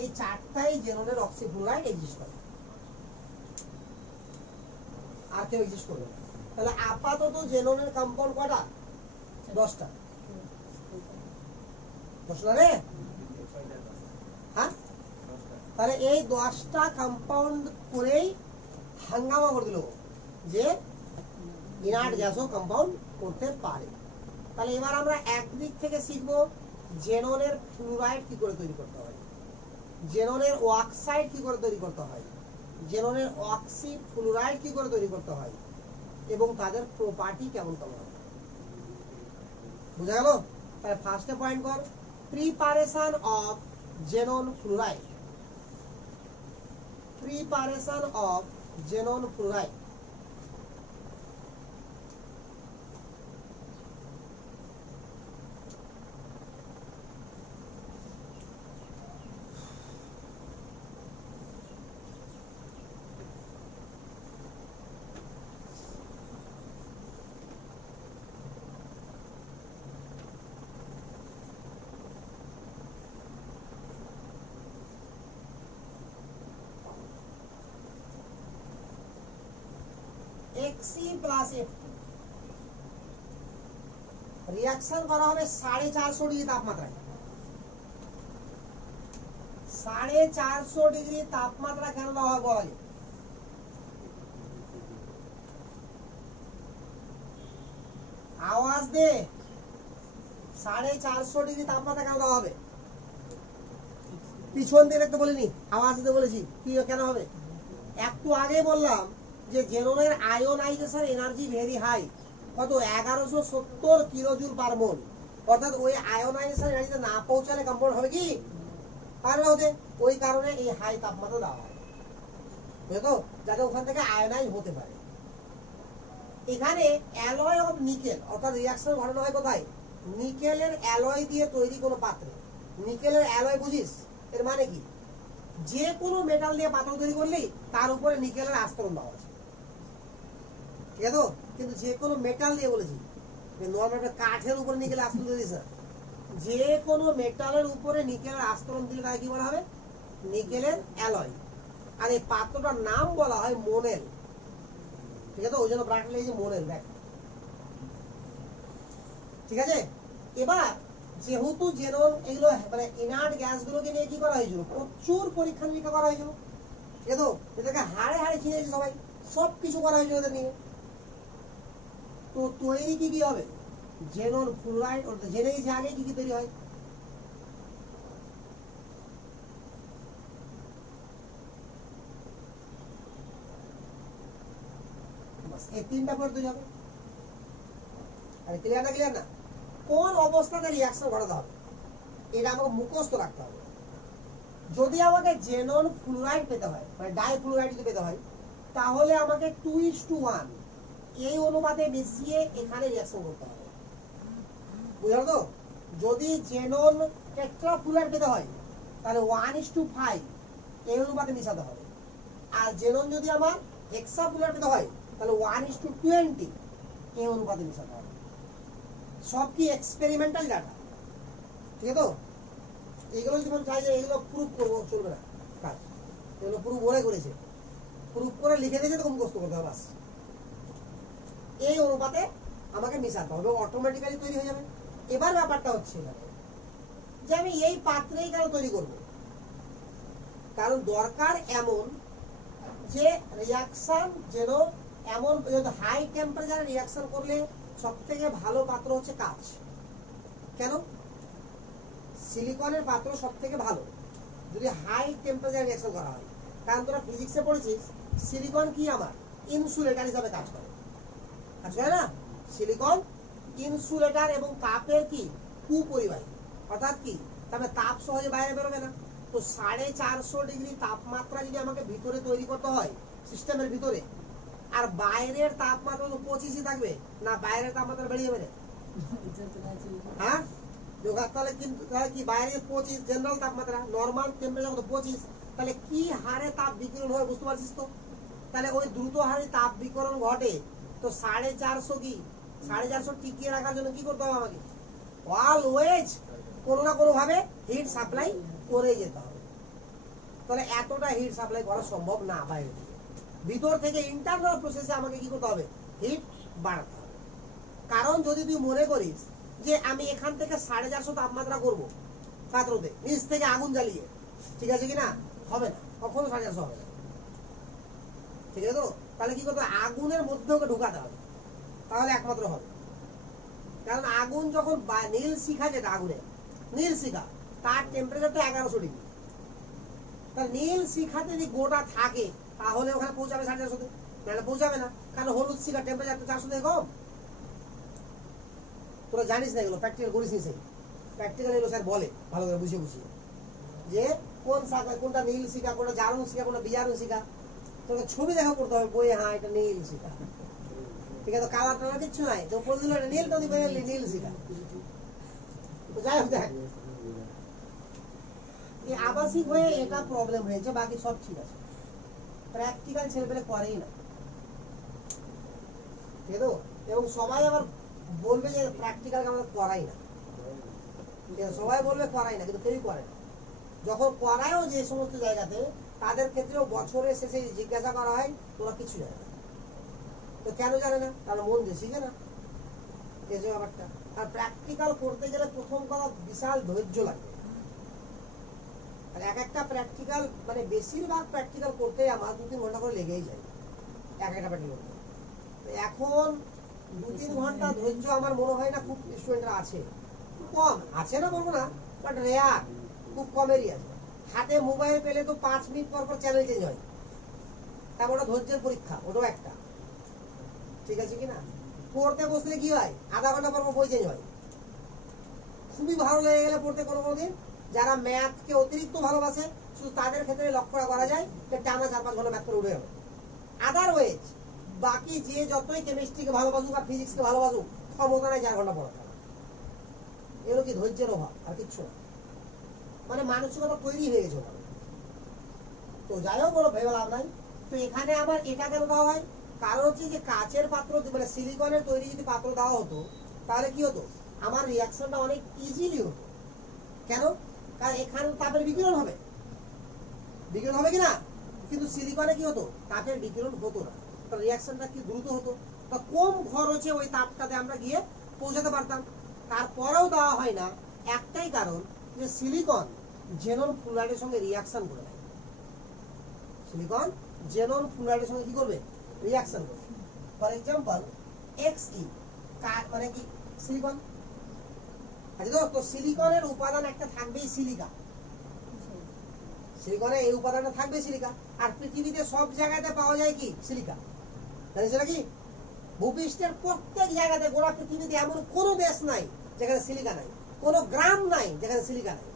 এই চারটাই জেননের অক্সিফ্লুরাইড এক্সিস্ট করে, আর কেউ এক্সিস্ট করবে না। তাহলে আপাতত জেননের কম্পাউন্ড কয়টা? 10টা। 10টা রে? হ্যাঁ, তাহলে এই 10টা কম্পাউন্ড করেই হাঙ্গামা করে দিল যে ইনার্ট গ্যাসও কম্পাউন্ড করতে পারে। তাহলে এবার আমরা একদিক থেকে শিখবো জেননের ফ্লুরাইড কি করে তৈরি করতে হয়, জেননের অক্সাইড কি করে তৈরি করতে হয়, জেননের অক্সি ফ্লুরাইড কি করে তৈরি করতে হয়, এবং তাদের প্রপার্টি কেমন কেমন হয়। বুঝা গেল? তাহলে ফার্স্টে পয়েন্ট কর, preparation of xenon fluoride, preparation of xenon fluoride. Xc plus F2 reaction করা হবে 450 ডিগ্রি তাপমাত্রায়, 450 ডিগ্রি তাপমাত্রা কেন দেওয়া হয় বলা যায়? আওয়াজ দে, 450 ডিগ্রি তাপমাত্রা কেন দেওয়া হবে? পিছন দিয়ে দেখতে বলিনি, আওয়াজ দিতে বলেছি। কি কেন হবে? একটু আগে বললাম যে জেননের আয়োনাইজেশন এনার্জি ভেরি হাই, কত? 1170 কিলোজুল পার মোল। অর্থাৎ ওই আয়োনাইজেশন এনার্জিতে না পৌঁছালে কম্পাউন্ড হবে কি? পারবে হতে। ওই কারণে এই হাই তাপমাত্রা দেওয়া হয়, বুঝলো? যাতে ওখান থেকে আয়োনাইজ হতে পারে। এখানে অ্যালয় অফ নিকেল, অর্থাৎ রিঅ্যাকশন ঘটানো হয় কোথায়? নিকেলের অ্যালয় দিয়ে তৈরি কোনো পাত্রে। নিকেলের অ্যালয় বুঝিস? এর মানে কি? যে কোনো মেটাল দিয়ে পাত্র তৈরি করলেই তার উপরে নিকেলের আস্তরণ দেওয়া আছে, ঠিক আছে? কিন্তু যে কোনো মেটাল দিয়ে বলেছি, নর্মাল কাঠের উপরে নিকেলের আস্তরণ দিয়ে দিস না, যে কোনো মেটালের উপরে নিকেলের আস্তরণ দিলে তাকে কি বলা হবে? নিকেলের অ্যালয়। আর এই পাত্রটার নাম বলা হয় মোনেল, ঠিক আছে? ওই জন্য ব্র্যাকেট লিখেছি মোনেল, দেখ, ঠিক আছে? এবার যেহেতু জেনন এগুলো মানে ইনার্ট গ্যাসগুলোকে নিয়ে কি করা হয়েছিল? প্রচুর পরীক্ষা নিরীক্ষা করা হয়েছিল, ঠিক আছে? এদেরকে হাড়ে হাড়ে চিনেছে সবাই, সব কিছু করা হয়েছিল এদের নিয়ে। তো তৈরি কি কি হবে? জেনন ফ্লুরাইড, জেনে গেছে আগে কি কি তৈরি হয়। এই তিনটা পর তৈরি হবে। আরে ক্লিয়ার না? ক্লিয়ার না? কোন অবস্থাতে রিঅ্যাকশন ঘটাতে হবে এটা আমাকে মুখস্থ রাখতে হবে। যদি আমাকে জেনন ফ্লুরাইড পেতে হয়, মানে ডাই ফ্লুরাইড যদি পেতে হয়, তাহলে আমাকে 2:1 এই অনুপাতে মিশিয়ে এখানে রিঅ্যাকশন করতে হবে, বুঝলো তো? যদি জেনন টেট্রা ফ্লুরাইড পেতে হয় তাহলে 1:5 এই অনুপাতে মিশাতে হবে। আর জেনন যদি আমার হেক্সা ফ্লুরাইড পেতে হয় তাহলে 1:20 এই অনুপাতে মিশাতে হবে। সব কি এক্সপেরিমেন্টাল ডাটা, ঠিক আছে? তো এগুলো যখন চাই যে এগুলো প্রুফ করবো, চলবে না কাজ। এগুলো প্রুফ ওরে করেছে, প্রুফ করে লিখে দিয়েছে, তখন মুখস্থ করতে হবে বাস। এই অনুপাতে আমাকে মিশাতে হবে, অটোমেটিক্যালি তৈরি হয়ে যাবে। এবার ব্যাপারটা হচ্ছে যে আমি এই পাত্রেই কেন তৈরি করব? কারণ দরকার এমন যে রিঅ্যাকশন যেন এমন, হাই টেম্পারেচারে রিঅ্যাকশন করলে সব থেকে ভালো পাত্র হচ্ছে কাঁচ। কেন? সিলিকনের পাত্র সব থেকে ভালো যদি হাই টেম্পারেচারে রিঅ্যাকশন করা হয়। কারণ তোরা ফিজিক্সে পড়েছিস সিলিকন কি আমার ইনসুলেটর হিসাবে কাজ করে, আচ্ছা না? সিলিকন ইনসুলেটর এবং তাপের কি কুপরিবাহী, অর্থাৎ কি তবে তাপ সহজে বাইরে বেরোবে না। তো 450 ডিগ্রি তাপমাত্রা যদি আমাকে ভিতরে তৈরি করতে হয় সিস্টেমের ভিতরে, আর বাইরের তাপমাত্রা তো 25ই থাকবে না, বাইরের তাপমাত্রা বেড়ে যাবে না? হ্যাঁ, তাহলে কিন্তু কি বাইরে 25 জেনারেল তাপমাত্রা, নর্মাল টেম্পারেচার কত? 25। তাহলে কি হারে তাপ বিকিরণ হয় বুঝতে পারছিস তো? তাহলে ওই দ্রুত হারে তাপ বিকিরণ ঘটে। তো 450 কি 450 টিকিয়ে রাখার জন্য কি করতে হবে আমাকে? অলওয়েজ কোনো না কোনো ভাবে হিট সাপ্লাই করে যেতে হবে। তাহলে এতটা হিট সাপ্লাই করা সম্ভব না বাইরে থেকে, ভিতর থেকে ইন্টারনাল প্রসেসে আমাকে কি করতে হবে? হিট বাড়াতে হবে। কারণ যদি তুই মনে করিস যে আমি এখান থেকে 450 তাপমাত্রা করবো পাত্রতে নিচ থেকে আগুন জ্বালিয়ে, ঠিক আছে কিনা? হবে না, কখনো 450 হবে না, ঠিক আছে? তো তাহলে কি করতে হবে? আগুনের মধ্যে ওকে ঢুকাতে হবে, তাহলে একমাত্র হবে। কারণ আগুন যখন নীল শিখা যেটা আগুনে নীল শিখা, তার টেম্পারেচারটা 1100 ডিগ্রি। তাহলে নীল শিখাতে যদি গোটা থাকে তাহলে ওখানে পৌঁছাবে 450 তে, নাহলে পৌঁছাবে না, কারণ হলুদ শিখা টেম্পারেচারটা 400 থেকে কম। তোরা জানিস না এগুলো, প্র্যাকটিক্যাল করিস নি। সেই প্র্যাকটিক্যাল এগুলো স্যার বলে ভালো করে বুঝিয়ে বুঝিয়ে যে কোন শাখা, কোনটা নীল শিখা, কোনটা জারণ শিখা, কোনটা বিজারণ শিখা। তোকে ছবি দেখা করতে হবে বইয়ে, হ্যাঁ এটা নীল শিখা, ঠিক আছে। কালার টালার কিচ্ছু নাই, তো বলে দিল এটা নীল, তো দিবে নীল শিখা। তো যাই হোক, দেখ এই আবাসিক হয়ে এটা প্রবলেম হয়েছে, বাকি সব ঠিক আছে। প্র্যাকটিক্যাল ছেলেপেলে করেই না, ঠিক আছে। এবং সবাই আবার বলবে যে প্র্যাকটিক্যাল আমাদের করাই না, ঠিক আছে। সবাই বলবে করাই না, কিন্তু কেউই করে না। যখন করায়ও যে সমস্ত জায়গাতে, তাদের ক্ষেত্রেও বছরের শেষে জিজ্ঞাসা করা হয় তোরা কিছু জানে না। তো কেন জানে না? তারা মন দিয়ে শিখে না, এই যে ব্যাপারটা। আর প্র্যাকটিক্যাল করতে গেলে প্রথম কথা বিশাল ধৈর্য লাগবে। আর এক একটা প্র্যাকটিক্যাল, মানে বেশিরভাগ প্র্যাকটিক্যাল করতে আমার 2-3 ঘন্টা করে লেগেই যায় এক একটা প্র্যাকটিক্যাল। এখন 2-3 ঘন্টা ধৈর্য আমার মনে হয় না খুব স্টুডেন্টরা আছে, কম আছে না বলবো না, বাট রেয়ার, খুব কমেরই আছে। হাতে মোবাইল পেলে তো 5 মিনিট পর পর চ্যানেল চেঞ্জ হয়, তারপর ওটা ধৈর্যের পরীক্ষা, ওটাও একটা, ঠিক আছে কিনা। পড়তে বসলে কি হয়, আধা ঘন্টা পর পর বই চেঞ্জ হয়। খুবই ভালো লেগে গেলে পড়তে কোনো দিন, যারা ম্যাথকে অতিরিক্ত ভালোবাসে শুধু তাদের ক্ষেত্রে লক্ষ্য করা যায় যে টানা 4-5 ঘন্টা ম্যাথ করে উঠে যাবে। আদারওয়াইজ বাকি যে যতই কেমিস্ট্রিকে ভালোবাসুক আর ফিজিক্সকে ভালোবাসুক, ক্ষমতা নাই 4 ঘন্টা পড়া। এগুলো কি ধৈর্যের অভাব, আর কিচ্ছু না। মানে মানসিকতা তৈরি হয়ে গেছে। তো যাই হোক, বলো ভেবে লাভ নাই। তো এখানে আবার এটা কেন দেওয়া হয়, কারণ হচ্ছে যে কাচের পাত্র, মানে সিলিকনের তৈরি যদি পাত্র দেওয়া হতো তাহলে কি হতো, আমার রিয়াকশনটা অনেক ইজিলি হতো। কেন? কারণ এখানে তাপের বিকিরণ হবে, বিকিরণ হবে কিনা। কিন্তু সিলিকনে কি হতো, তাপের বিকিরণ হতো না, রিয়াকশনটা কি দ্রুত হতো, বা কম খরচে ওই তাপটাতে আমরা গিয়ে পৌঁছাতে পারতাম। তারপরেও দেওয়া হয় না একটাই কারণ, যে সিলিকন জেনন ফ্লুরাইডের সঙ্গে রিয়াকশন করে দেয়। সিলিকন জেনন ফ্লুরাইডের সঙ্গে কি করবে, রিয়াকশন করবে। ফর এক্সাম্পল Xe, মানে কি সিলিকন। আচ্ছা, তো সিলিকনের উপাদান একটা থাকবেই সিলিকা, সিলিকনের এই উপাদানটা থাকবে সিলিকা। আর পৃথিবীতে সব জায়গাতে পাওয়া যায় কি, সিলিকা, জানিস নাকি। ভূপৃষ্ঠের প্রত্যেক জায়গাতে, গোটা পৃথিবীতে এমন কোনো দেশ নাই যেখানে সিলিকা নাই, কোনো গ্রাম নাই যেখানে সিলিকা নাই।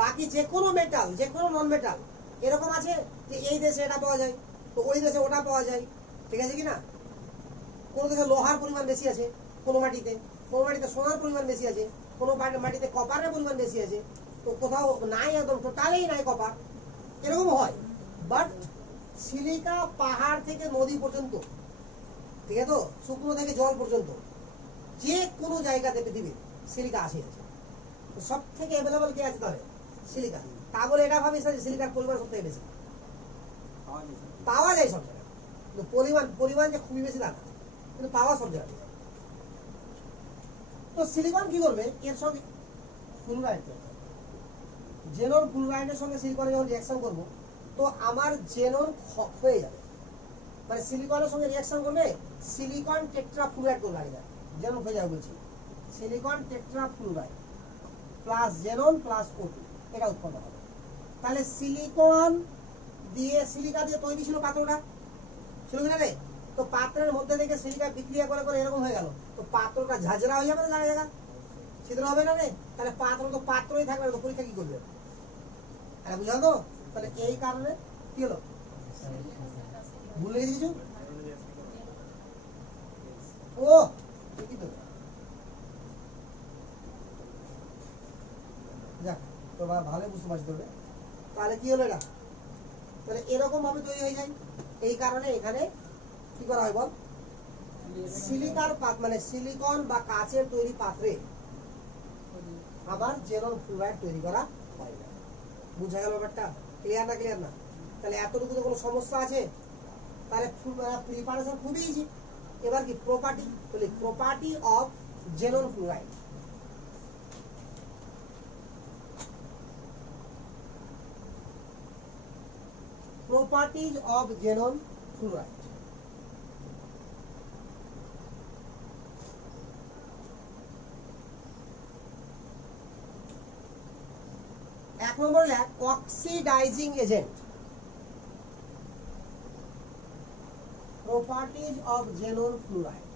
বাকি যে কোনো মেটাল, যে কোনো নন মেটাল এরকম আছে যে এই দেশে এটা পাওয়া যায়, তো ওই দেশে ওটা পাওয়া যায়, ঠিক আছে কিনা। কোনো দেশে লোহার পরিমাণ বেশি আছে, কোনো মাটিতে সোনার পরিমাণ বেশি আছে, কোনো মাটিতে কপারের পরিমাণ বেশি আছে, তো কোথাও নাই, একদম টোটালেই নাই কপার, এরকম হয়। বাট সিলিকা পাহাড় থেকে নদী পর্যন্ত, ঠিক আছে, তো শুকনো থেকে জল পর্যন্ত যে কোনো জায়গাতে পৃথিবীর সিলিকা আছে। সব থেকে অ্যাভেলেবল কি আছে তাহলে, সিলিকা। তা বলে এটা ভাবিস না যে সিলিকার পরিমাণ সব থেকে বেশি, পাওয়া যায় সব জায়গায়, কিন্তু পরিমাণ যে খুবই বেশি তা না, কিন্তু পাওয়া সব জায়গায়। তো সিলিকন কি করবে, এর সঙ্গে ফ্লুরাইড, জেনন ফ্লুরাইডের সঙ্গে সিলিকনে যখন রিঅ্যাকশন করবো, তো আমার জেনন হয়ে যাবে, মানে সিলিকনের সঙ্গে রিঅ্যাকশন করলে সিলিকন টেট্রা ফ্লুরাইড করবে, আগে জেনন হয়ে যাবে বলছি, silicon tetra fluoride plus xenon plus O2, এটা উৎপন্ন হবে। তাহলে সিলিকন দিয়ে, সিলিকা দিয়ে তৈরি ছিল পাত্রটা, ছিল কিনা রে। তো পাত্রের মধ্যে থেকে সিলিকা বিক্রিয়া করে করে এরকম হয়ে গেল, তো পাত্রটা ঝাঁঝরা হয়ে যাবে না, জায়গা জায়গা ছিদ্র হবে না রে। তাহলে পাত্র তো পাত্রই থাকবে, তো পরীক্ষা কি করবে, এটা বুঝলাম তো। তাহলে এই কারণে কি হলো, ভুলে গেছি কিছু। ও ঠিকই তো, যাক তো ভালোই বুঝতে পারছি তোকে। তাহলে কি হলো এটা, তাহলে এরকম ভাবে তৈরি হয়ে যায়। এই কারণে এখানে কি করা হয় বল, সিলিকার মানে সিলিকন বা কাচের তৈরি পাত্রে আবার জেনন ফ্লুরাইড তৈরি করা হয় না। বুঝা গেল ব্যাপারটা, ক্লিয়ার না, ক্লিয়ার না। তাহলে এতটুকু তো কোনো সমস্যা আছে, তাহলে প্রিপারেশন খুবই ইজি। এবার কি প্রপার্টি, বলি property of xenon fluoride. Properties of xenon fluoride. এক নম্বর লেখ oxidising agent. Properties of xenon fluoride.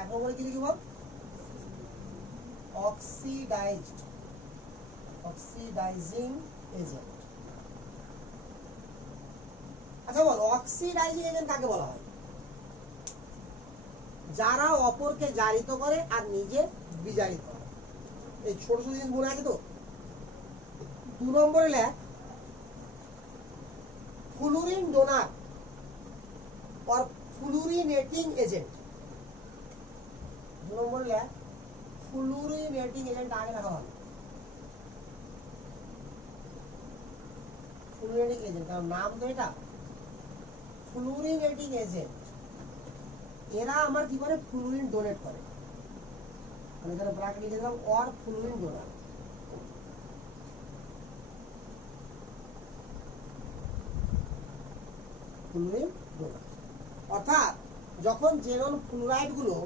এক নম্বরে কি লিখব? Oxidising agent. আচ্ছা বল, অক্সিডাইজিং এজেন্ট কাকে বলা হয়? যারা অপরকে জারিত করে আর নিজে বিজারিত হয়। এই ছোট ছোট জিনিস মনে আছে তো? 2 নম্বরে লেখ ফ্লুরিন ডোনার और फ्लूरिनेटिंग एजेंट। 2 নম্বরে লেখ फ्लूरिनेटिंग एजेंट आगे लिखा है। फ्लूरिनेटिंग एजेंट का नाम तो এটা फ्लूरिनेटिंग एजेंट। এরা আমার কি করে? ফ্লুরিন ডোনেট করে। আমি এখানে ব্র্যাকেট লিখে দিলাম और फ्लूरिन डोनर। फ्लूरिन डोनर অর্থাৎ যখন জেনন ফ্লুরাইড গুলো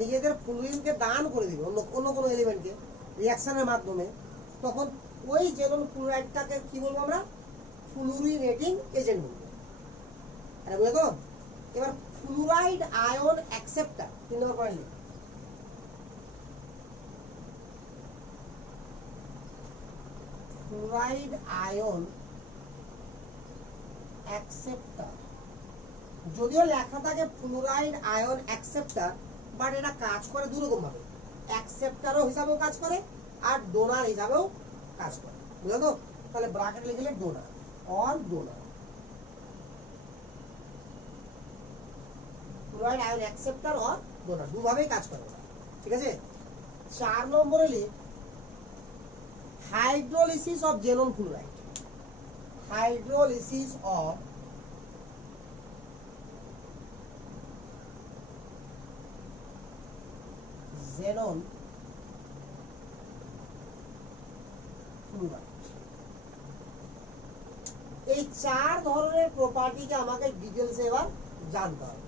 নিজেদের ফ্লুরিনকে দান করে দিবে অন্য কোনো এলিমেন্টকে রিঅ্যাকশনের মাধ্যমে, তখন ওই জেনন ফ্লুরাইডটাকে কি বলবো আমরা? ফ্লুরিনেটিং এজেন্ট বলবো। আরে বুঝলে তো? এবার ফ্লুরাইড আয়ন অ্যাকসেপ্টার 3 নম্বর পয়েন্ট। ফ্লুরাইড আয়ন অ্যাকসেপ্টার, যদিও লেখা থাকে ফ্লুরাইড আয়ন অ্যাকসেপ্টার, বাট এটা কাজ করে দুরকম ভাবে। অ্যাকসেপ্টারও হিসাবেও কাজ করে আর ডোনার হিসাবেও কাজ করে। বুঝলো তো? তাহলে ব্র্যাকেট লিখলে ডোনার और ডোনার। ফ্লুরাইড আয়ন অ্যাকসেপ্টার और ডোনার দুভাবেই কাজ করে। ঠিক আছে? 4 নম্বরে লিখ hydrolysis of xenon fluoride. Hydrolysis of xenon fluoride. এই 4 ধরনের প্রপার্টিকে আমাকে ডিটেইলসে এবার জানতে হবে।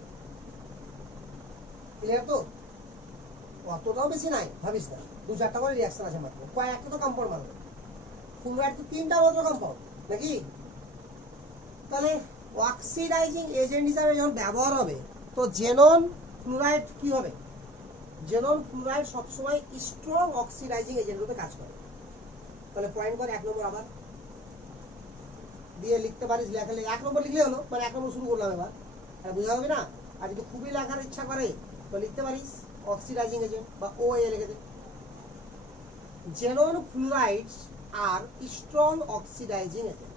ক্লিয়ার তো? অতটাও বেশি নাই, ভাবিস না। 2-4টা করে রিঅ্যাকশন আছে মাত্র, কয়েকটা তো কম্পাউন্ড মাত্র। ফ্লুরাইড তো 3টা মাত্র কম্পাউন্ড নাকি? তাহলে অক্সিডাইজিং এজেন্ট হিসাবে যখন ব্যবহার হবে, তো জেনন ফ্লুরাইড কি হবে? জেনন ফ্লুরাইড সবসময় স্ট্রং অক্সিডাইজিং এজেন্ট রূপে কাজ করে। তাহলে পয়েন্ট করে 1 নম্বর আবার দিয়ে লিখতে পারিস। লেখালে 1 নম্বর লিখলে হলো, মানে 1 নম্বর শুরু করলাম এবার। আর বোঝা হবে না? আর যদি খুবই লেখার ইচ্ছা করে তো লিখতে পারিস অক্সিডাইজিং এজেন্ট বা ওএ লিখে দে। Xenon fluorides are strong oxidizing agent.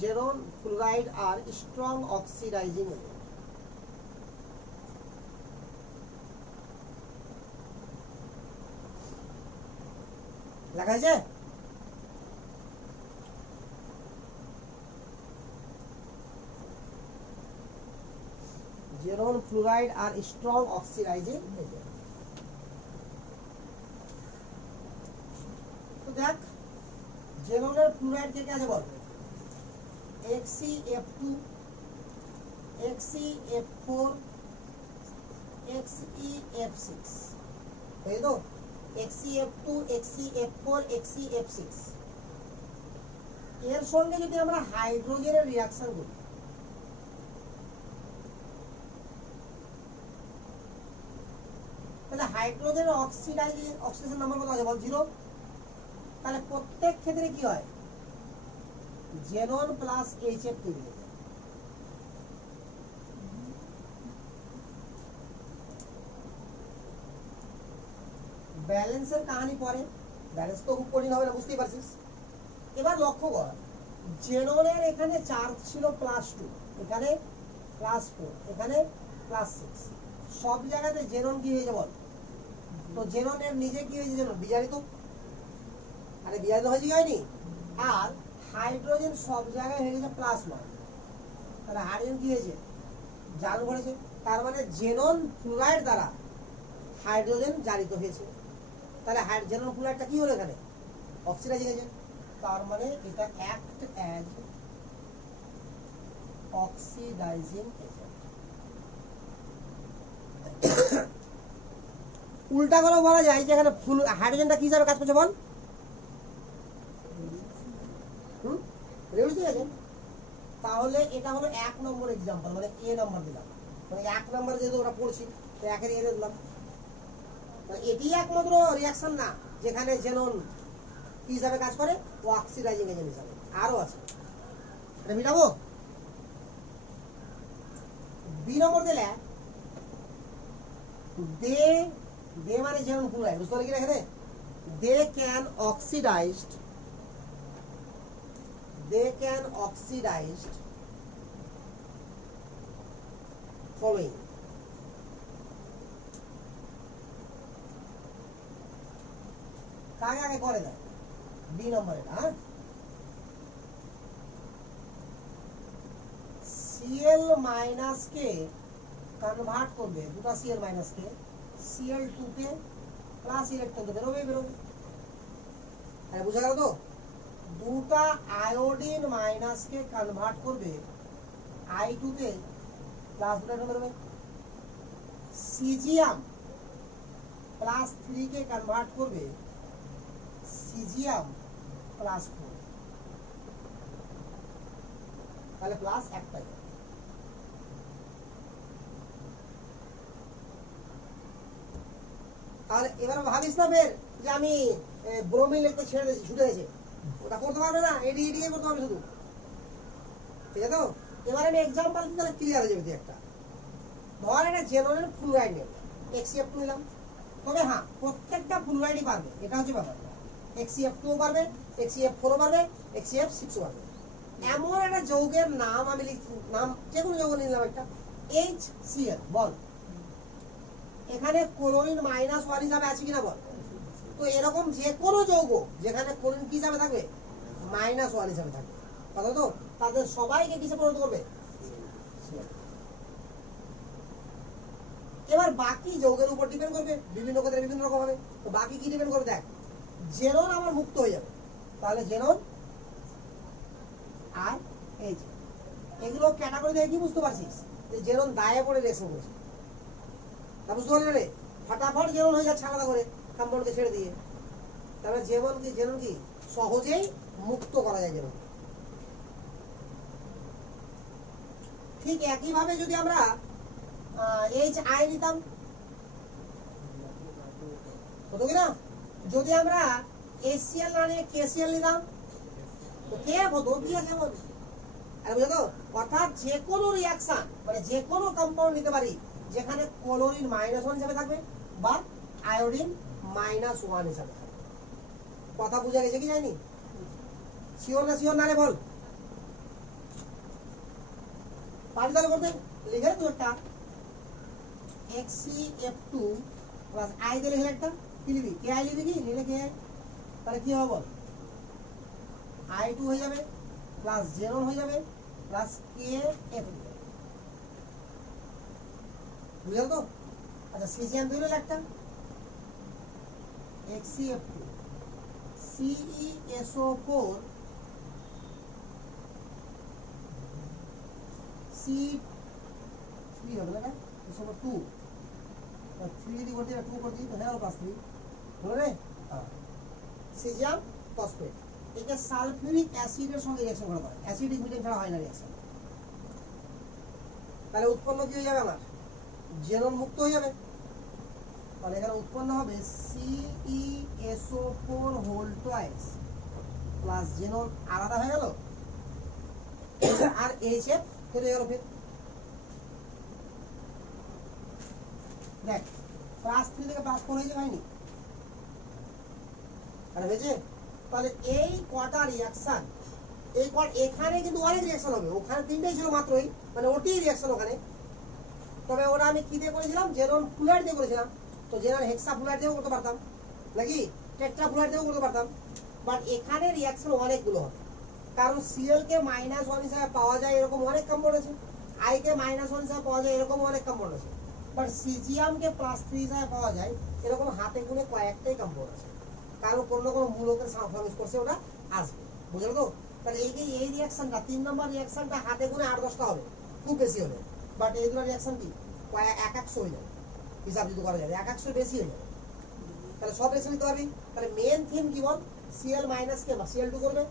Xenon fluoride are strong oxidizing agent. লেখা আছে? Xenon fluoride are strong oxidizing agent. তো দেখ জেননের ফ্লুরাইড কে কে আছে বল? XeF2, XeF4, XeF6। তাই তো? XeF2, XeF4, XeF6। এর সঙ্গে যদি আমরা হাইড্রোজেনের রিঅ্যাকশন করি, তাহলে হাইড্রোজেনের অক্সিডেশন নাম্বার কত আছে বল? 0। তাহলে প্রত্যেক ক্ষেত্রে কি হয়? জেনন প্লাস HF তৈরি হয়ে যায়। ব্যালেন্সের কাহিনী পরে, ব্যালেন্স তো খুব কঠিন হবে না, বুঝতেই পারছিস। এবার লক্ষ্য কর, জেননের এখানে চার্জ ছিল +2, এখানে +4, এখানে +6। সব জায়গাতে জেনন কি হয়েছে বল? তো জেননের নিজে কি হয়েছে? জেনন বিজারিত। আরে বিজারিত হয়েছে কি হয়নি? আর হাইড্রোজেন সব জায়গায় হয়ে গেছে +1। তাহলে হাইড্রোজেন কি হয়েছে? জারণ করেছে। তার মানে জেনন ফ্লুরাইড দ্বারা হাইড্রোজেন জারিত হয়েছে। তাহলে জেনন ফ্লুরাইডটা কি হলো এখানে? Oxidising agent. তার মানে এটা অ্যাক্ট অ্যাজ অক্সিডাইজিং এজেন্ট। উল্টা করে বলা যায় যে এখানে ফুল হাইড্রোজেনটা কি হিসাবে কাজ করছে বল? রেডিউস ঠিক আছে। তাহলে এটা হলো 1 নম্বর एग्जांपल, মানে এ নাম্বার দিলাম, মানে 1 নাম্বার যেহেতু ওটা পড়ছি তো 1 এর এ দিলাম। মানে এটি একমাত্র রিঅ্যাকশন না যেখানে জেনন কি হিসাবে কাজ করে, অক্সিডাইজিং এজেন্ট হিসাবে, আরো আছে। এটা মিটাবো। বি নম্বর দিলে দে মানে জেনন ফ্লুরাইড, বুঝতে পারলি কি রেখে দে, দে ক্যান oxidized following. কাকে আগে করে দেয়? বি নম্বর এটা। হ্যাঁ, Cl মাইনাস কে কনভার্ট করবে, দুটা Cl মাইনাস কে Cl2 কে প্লাস ইলেকট্রন তো বেরোবে। আরে বুঝা গেল তো? দুটা আয়োডিন মাইনাস কে কনভার্ট করবে I2 তে প্লাস দুটা ইলেকট্রন বেরোবে। সিজিয়াম প্লাস 3 কে কনভার্ট করবে সিজিয়াম প্লাস 4, তাহলে প্লাস একটাই। আর এবার ভাবিস না বের যে আমি ব্রোমিন লিখতে ছেড়ে দিয়েছি, ছুটে গেছে, ওটা করতে পারবে না, এডি করতে পারবে শুধু। ঠিক আছে তো? এবার আমি এক্সাম্পল দিই, তাহলে ক্লিয়ার হয়ে যাবে। একটা ধর এটা জেননের ফ্লুরাইড নেব, XCF2 নিলাম। তবে হ্যাঁ, প্রত্যেকটা ফ্লুরাইডই পারবে, এটা হচ্ছে ব্যাপার। XCF2 পারবে, XCF4 পারবে, XCF6 পারবে। এমন একটা যৌগের নাম আমি লিখছি, নাম যে কোনো যৌগ নিলাম একটা, HCl বল। এখানে ক্লোরিন -1 হিসাবে আছে কিনা বল। তো এরকম যে কোনো যৌগ যেখানে ক্লোরিন কি হিসাবে থাকবে, -1 হিসাবে থাকবে, কথা তো? তাদের সবাইকে কিসে পরিণত করবে? এবার বাকি যৌগের উপর ডিপেন্ড করবে, বিভিন্ন ক্ষেত্রে বিভিন্ন রকম হবে। তো বাকি কি ডিপেন্ড করবে দেখ, জেনন আমার মুক্ত হয়ে যাবে, তাহলে জেনন আর এইচ, এগুলো ক্যাটাগরি দেখে কি বুঝতে পারছিস যে জেনন দায়ে পড়ে রিঅ্যাকশন করেছে। তা বুঝতে পারলি রে, ফটাফট জেনন হয়ে যাচ্ছে আলাদা করে কম্পাউন্ডকে ছেড়ে দিয়ে। তারপরে জেনন কি সহজেই মুক্ত করা যায় জেনন। ঠিক একইভাবে যদি আমরা HI নিতাম হতো কিনা, যদি আমরা HCl না নিয়ে KCl নিতাম তো কে হতো, কি আছে বল। আরে বুঝলো তো? অর্থাৎ যে কোনো রিঅ্যাকশন মানে যে কোনো কম্পাউন্ড নিতে পারি যেখানে ক্লোরিন -1 হিসাবে থাকবে বা আয়োডিন -1 হিসাবে থাকবে। কথা বুঝা গেছে কি যায়নি? শিওর না রে বল। পারি তাহলে করতে লিখে তুই একটা XCF2 প্লাস I দিয়ে লিখলে একটা কি লিখবি, KI লিখবি কি লিখলে KI, তাহলে কি হবে বল, I2 হয়ে যাবে প্লাস জেনন হয়ে যাবে প্লাস KF, বুঝলো তো? আচ্ছা সিজিএম দিল একটা XCF2 CeSO4 C3 হবে না, SO2 3 যদি করতে 2 করতে তো হলো প্লাস 3 হলো রে। সিজিয়াম ফসফেট, এটা সালফিউরিক অ্যাসিডের সঙ্গে রিঅ্যাকশন করা হয়, অ্যাসিডিক মিডিয়াম ছাড়া হয় না রিঅ্যাকশন। তাহলে উৎপন্ন কি হয়ে যাবে, আমার জেনন মুক্ত হয়ে যাবে। তাহলে এখানে উৎপন্ন হবে CeSO4 whole twice plus xenon আলাদা হয়ে গেল আর HF ফেলে গেল। ফের দেখ প্লাস 3 থেকে প্লাস 4 হয়েছে হয়নি, আরে হয়েছে। তাহলে এই কটা রিঅ্যাকশন, এই এখানে কিন্তু অনেক রিঅ্যাকশন হবে, ওখানে তিনটেই ছিল মাত্রই, মানে ওটি রিঅ্যাকশন ওখানে। তবে ওরা আমি কি দিয়ে করেছিলাম, জেনন ফ্লুরাইড দিয়ে করেছিলাম। তো জেনন হেক্সা ফ্লুরাইড দিয়েও করতে পারতাম নাকি টেট্রা ফ্লুরাইড দিয়েও করতে পারতাম, বাট এখানে রিঅ্যাকশন অনেকগুলো হবে। কারণ Cl কে -1 হিসাবে পাওয়া যায় এরকম অনেক কম্পাউন্ড আছে, I কে -1 হিসাবে পাওয়া যায় এরকম অনেক কম্পাউন্ড আছে, বাট সিজিয়াম কে +3 হিসাবে পাওয়া যায় এরকম হাতে গুনে কয়েকটাই কম্পাউন্ড আছে। কারণ কোনো মূলকের সাবফর্মেশ করছে ওটা আসবে, বুঝলো তো? তাহলে এই রিঅ্যাকশনটা 3 নম্বর রিঅ্যাকশনটা হাতে গুনে 8-10টা হবে খুব বেশি হলে, বাট এই দুটো রিঅ্যাকশন কি 100 হয়ে যাবে। হিসাব যদি করা যাবে 100 বেশি হয়ে যাবে। তাহলে সব রেশিও নিতে পারবি। তাহলে মেন থিম কি বল, Cl মাইনাস কে Cl2 করবে,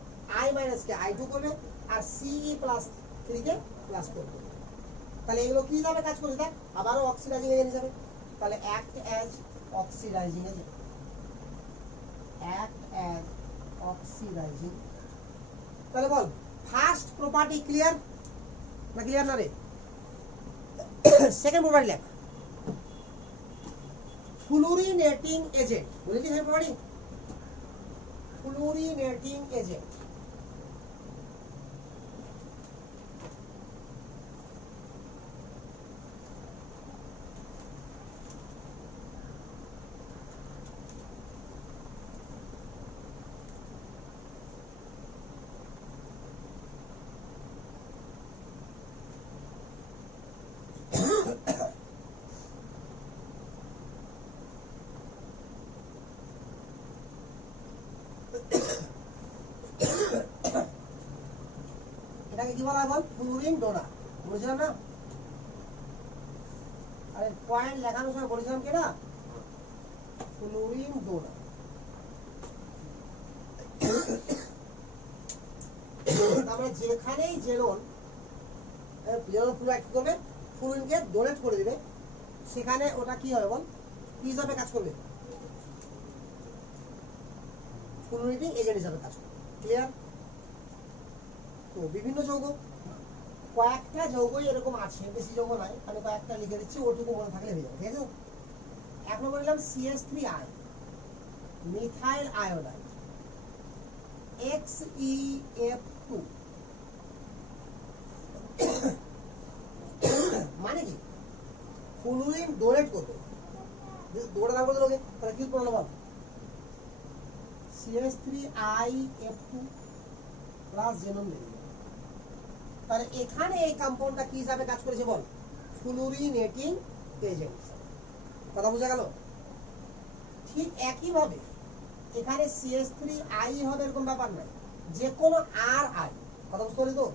I মাইনাস কে I2 করবে, আর Ce প্লাস 3 কে প্লাস 4 করবে। তাহলে এগুলো কি হিসাবে কাজ করছে দেখ, আবারও অক্সিডাইজিং এজেন্ট হিসাবে। তাহলে act as oxidising agent, act as oxidising. তাহলে বল ফার্স্ট প্রপার্টি ক্লিয়ার না, ক্লিয়ার না রে? সেকেন্ড প্রপার্টি লেখ, ফ্লুরিনেটিং এজেন্ট। বলেছি সেকেন্ড প্রপার্টি ফ্লুরিনেটিং এজেন্ট। এটাকে কি বলা হয় বল, ফ্লুরিন ডোনার। বলেছিলাম না? আরে পয়েন্ট লেখানোর সময় বলেছিলাম কি না, ফ্লুরিন ডোনার। আমরা যেখানেই জেনন ফ্লুরাইড করবে, ফ্লুরিনকে ডোনেট করে দিবে, সেখানে ওটা কি হবে বল, কি হিসাবে কাজ করবে, ফ্লুরিনেটিং এজেন্ট হিসাবে কাজ করবে। ক্লিয়ার? তো বিভিন্ন যৌগ, কয়েকটা যৌগই এরকম আছে, বেশি যৌগ নাই, আমি কয়েকটা লিখে দিচ্ছি, ওটুকু মনে থাকলে হয়ে যাবে। ঠিক আছে? এক নম্বর নিলাম CH3I, মিথাইল আয়োডাইড, XeF2। মানে কি, ফ্লুরিন ডোনেট করবে, দৌড়ে দাম করতে লোকে, তাহলে কি উৎপন্ন বল, CH3IF2 প্লাস জেনন বেরিয়ে। তাহলে এখানে এই কম্পাউন্ডটা কি হিসাবে কাজ করেছে বল, ফ্লুরিনেটিং এজেন্ট। কথা বোঝা গেল? ঠিক একই ভাবে এখানে CH3I হবে এরকম ব্যাপার নাই, যে কোনো RI। কথা বুঝতে পারলি তো?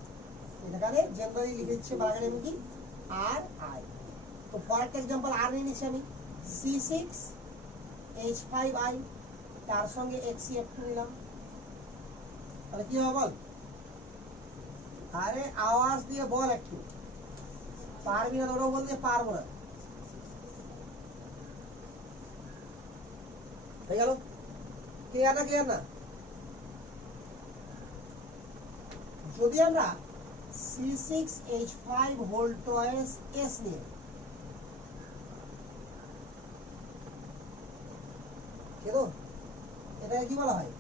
এখানে জেনারেলি লিখে দিচ্ছে বাগানে কি RI। তো ফর এক্সাম্পল আর নিয়ে নিচ্ছি আমি, C6H5I, তার সঙ্গে XeF2 নিলাম। তাহলে কি হবে বল, আরে আওয়াজ দিয়ে বল একটু, পারবি না? ওরাও বলতে পারবো না। হয়ে গেল? ক্লিয়ার না? ক্লিয়ার না? যদি আমরা C6H5 হোল টয়েস S নিয়ে, কেন এটাকে কি বলা হয়,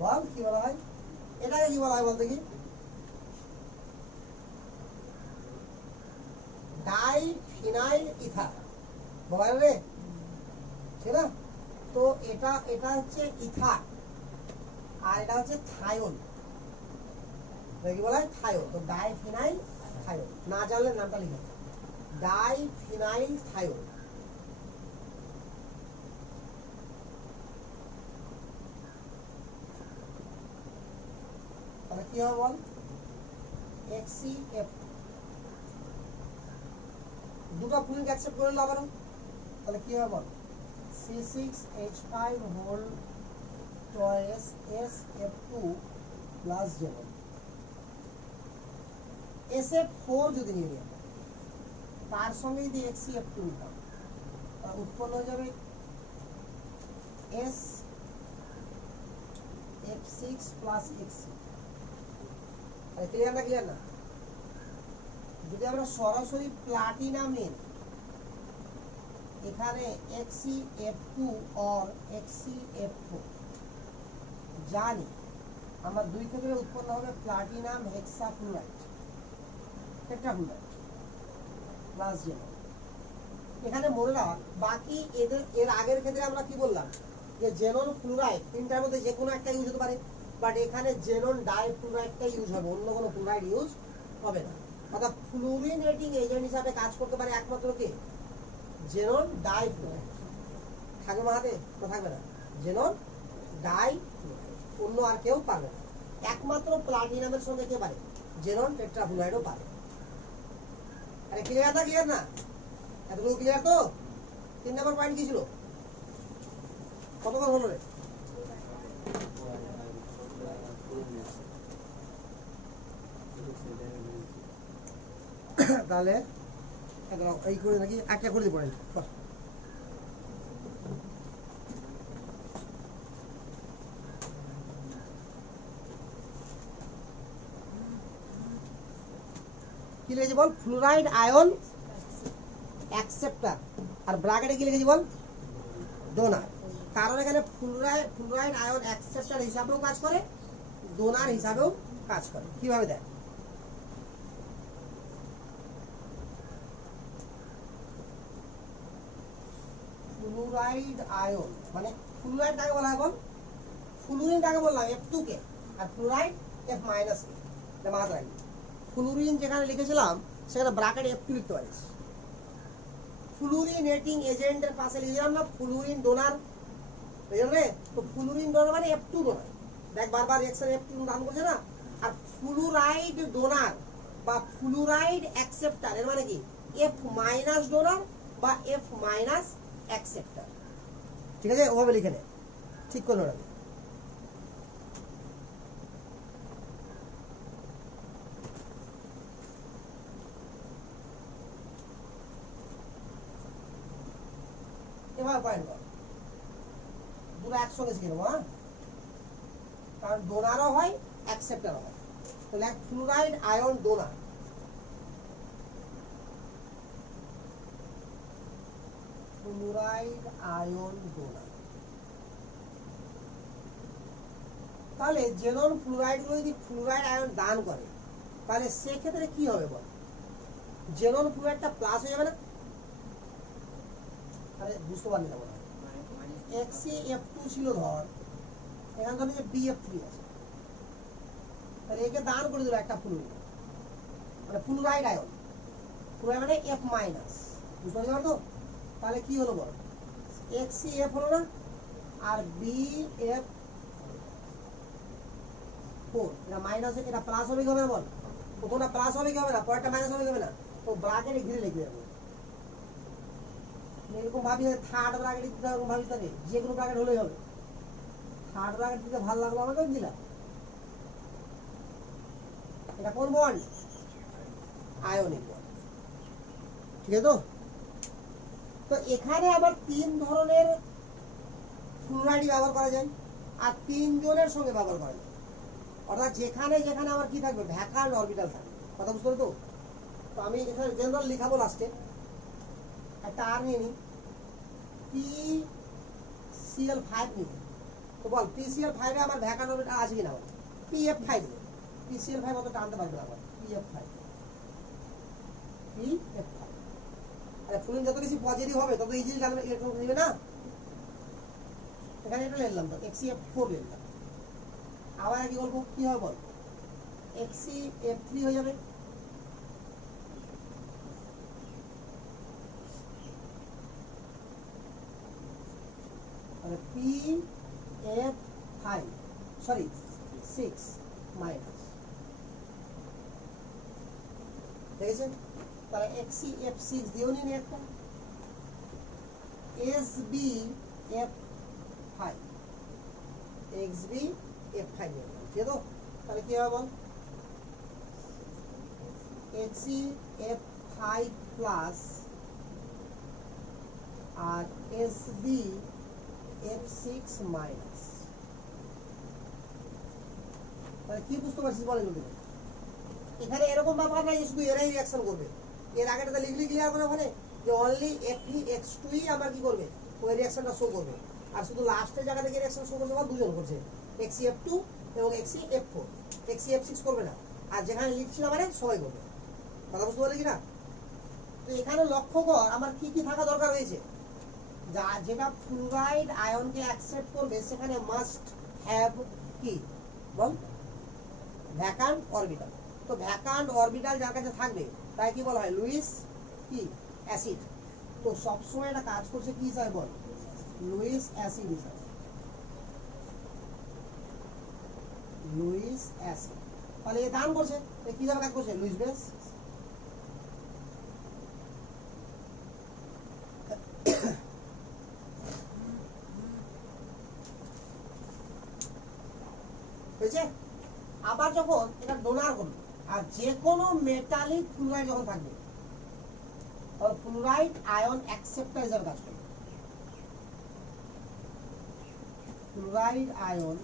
বল কি বলা হয়, এটাকে কি বলা হয় বলতে কি, ডাইফিনাইল ইথার বলা হয় রে, ঠিক না? তো এটা এটা হচ্ছে ইথার, আর এটা হচ্ছে থায়োল। কি বলা হয়, থায়োল। তো ডাইফিনাইল থায়োল, না জানলে নামটা লিখে, ডাইফিনাইল থায়োল। তাহলে কি হবে বল, XeF2। দুটো ফ্লুরিন অ্যাকসেপ্ট করে নিল আবারও, তাহলে কি হবে বল, C6H5 হোল টয়েস SF2 প্লাস জেনন। SF4 যদি নিয়ে নিই, তার সঙ্গে যদি XeF2 নিতাম, উৎপন্ন হয়ে যাবে SF6 প্লাস Xe। ক্লিয়ার না? ক্লিয়ার না? যদি আমরা সরাসরি প্লাটিনাম নিই, এখানে XeF2 or XeF4 জানি আমার দুই ক্ষেত্রে উৎপন্ন হবে প্লাটিনাম হেক্সাফ্লুরাইড, টেট্রাফ্লুরাইড প্লাস জেনন। এখানে মনে রাখ, বাকি এর আগের ক্ষেত্রে আমরা কি বললাম, যে জেনন ফ্লুরাইড তিনটার মধ্যে যে কোনো একটা ইউজ হতে পারে, বাট এখানে জেনন ডাইফ্লুরাইডটা ইউজ হবে, অন্য কোনো ফ্লুরাইড ইউজ হবে না। অর্থাৎ ফ্লুরিনেটিং এজেন্ট হিসাবে কাজ করতে পারে একমাত্র কি, জেনন ডাইফ্লুরাইড। থাকবে না হাতে? না থাকবে না। জেনন ডাইফ্লুরাইড, অন্য আর কেউ পারবে না। একমাত্র প্লাটিনামের সঙ্গে কে পারে, জেনন টেট্রাফ্লুরাইডও পারে। আরে ক্লিয়ার না এতটুকু ক্লিয়ার তো 3 নাম্বার পয়েন্ট কি ছিল কতক্ষণ হলো রে তাহলে এই করে নাকি একটা করে দিই পড়েন কি লিখেছি বল ফ্লুরাইড আয়ন অ্যাকসেপ্টার আর ব্র্যাকেটে কি লিখেছি বল ডোনার কারণ এখানে ফ্লুরাইড আয়ন অ্যাকসেপ্টার হিসাবেও কাজ করে ডোনার হিসাবেও কাজ করে কিভাবে দেখ ফ্লুরাইড আয়ন মানে ফ্লুরাইড কাকে বলা হয় বল ফ্লুরিন কাকে বললাম F2 কে আর ফ্লুরাইড F- কে এটা মাথায় রাখবি ফ্লুরিন যেখানে লিখেছিলাম সেখানে ব্র্যাকেট F2 লিখতে পারিস ফ্লুরিনেটিং এজেন্টের পাশে লিখেছিলাম না ফ্লুরিন ডোনার বুঝলেন রে তো ফ্লুরিন ডোনার মানে F2 ডোনার দেখ বারবার রিঅ্যাকশন F2 নাম করছে না আর ফ্লুরাইড ডোনার বা ফ্লুরাইড অ্যাকসেপ্টার এর মানে কি F- ডোনার বা F- অ্যাকসেপ্টার ঠিক আছে ওভাবে লিখে নে ঠিক করলো না এবার পয়েন্ট কর দুটো একসঙ্গে শিখে নেবো হ্যাঁ কারণ ডোনারও হয় অ্যাকসেপ্টারও হয় তাহলে fluoride ion donor fluoride ion donor তাহলে জেনন ফ্লুরাইড গুলো যদি ফ্লুরাইড আয়ন দান করে তাহলে সেক্ষেত্রে কি হবে বল জেনন ফ্লুরাইডটা প্লাস হয়ে যাবে না আরে বুঝতে পারলি না বল XaF2 ছিল ধর এখানে ধর যে BF3 আছে তাহলে একে দান করে দিল একটা ফ্লুরিন মানে ফ্লুরাইড আয়ন ফ্লুরাইড মানে F- বুঝতে পারলি তো তাহলে কি হলো বল XaF হলো না আর BF4 এটা মাইনাস এটা প্লাস হবে কি হবে না বল প্রথমটা প্লাস হবে কি হবে না পরেরটা মাইনাস হবে কি হবে না তো ব্র্যাকেটে ঘিরে লিখে দেবো এরকম ভাবি থার্ড ব্র্যাকেট দিতে এরকম ভাবি থাকে যে কোনো ব্র্যাকেট হলেই হবে থার্ড ব্র্যাকেট দিতে ভালো লাগলো আমাকে দিলাম এটা কোন বন্ড আয়নিক বন্ড ঠিক আছে তো এখানে আবার 3 ধরনের ফ্লুরাইড ব্যবহার করা যায় আর 3 জনের সঙ্গে ব্যবহার করা যায় অর্থাৎ যেখানে যেখানে আবার কি থাকবে ভ্যাকান্ট অরবিটাল থাকবে কথা বুঝতে পারছো তো আমি এখানে জেনারেল লিখাবো লাস্টে একটা আর নিয়ে নি PCl5 নিই তো বল PCl5 এ আমার ভ্যাকান্ট অরবিটাল আছে কিনা PF5 PCl5 অত টানতে পারবে না আবার PF5 আরে ফ্লুরিন যত বেশি পজিটিভ হবে তত ইজিলি টানবে ইলেকট্রন নেবে না এখানে এটা লিখলাম তো XeF4 লিখলাম আবার কি বলবো কি হবে বল XeF3 হয়ে যাবে PF5 সরি 6 মাইনাস ঠিক আছে তাহলে XeF6 দিও নি একটা SbF5 XbF5 ঠিক তো তাহলে কি হবে বল XeF5 প্লাস আর SbF6 মাইনাস তাহলে কি বুঝতে পারছিস বলে যদি এখানে এরকম ব্যাপার নাই যে শুধু এরাই রিঅ্যাকশন করবে এর আগেটা লিখলি ক্লিয়ার করে ওখানে যে অনলি FeX2 ই আমরা কি করবে ওই রিঅ্যাকশনটা শো করবে আর শুধু লাস্টের জায়গা থেকে রিঅ্যাকশন শো করবে বা দুজন করছে XeF2 এবং XeF4 XeF6 করবে না আর যেখানে লিখছিলাম মানে সবাই করবে কথা বুঝতে পারলি কিনা তো এখানে লক্ষ্য কর আমার কি কি থাকা দরকার হয়েছে যেটা ফ্লুরাইড আয়নকে অ্যাকসেপ্ট করবে সেখানে মাস্ট হ্যাভ কি বল ভ্যাকান্ট অরবিটাল তো ভ্যাকান্ট অরবিটাল যার কাছে থাকবে তাই কি বলা হয় লুইস কি অ্যাসিড তো সবসময় এটা কাজ করছে কি হিসাবে বল লুইস অ্যাসিড হিসাবে লুইস অ্যাসিড তাহলে এ দান করছে কিভাবে কাজ করছে লুইস বেস হয়েছে? আবার যখন এটা ডোনার হলো আর যে কোনো মেটালিক ফ্লুরাইড যখন থাকবে তখন ফ্লুরাইড আয়ন অ্যাকসেপ্টার হিসাবে কাজ করবে। ফ্লুরাইড আয়ন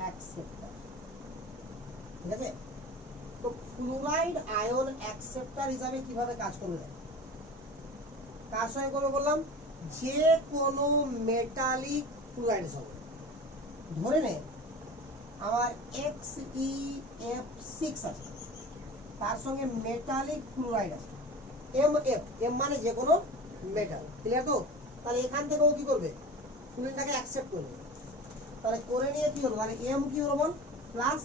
অ্যাকসেপ্টার, ঠিক আছে? তো ফ্লুরাইড আয়ন অ্যাকসেপ্টার হিসাবে কিভাবে কাজ করবে? কার সঙ্গে করবে বললাম? যে কোনো মেটালিক ফ্লুরাইডের সঙ্গে। ধরে নে আমার XeF6 আছে, তার সঙ্গে মেটালিক ফ্লুরাইড আছে MF, M মানে যে কোনো মেটাল, ক্লিয়ার তো? তাহলে এখান থেকে ও কি করবে? ফ্লুইডটাকে অ্যাকসেপ্ট করবে। তাহলে করে নিয়ে কি হলো? তাহলে M কি হলো বল? প্লাস,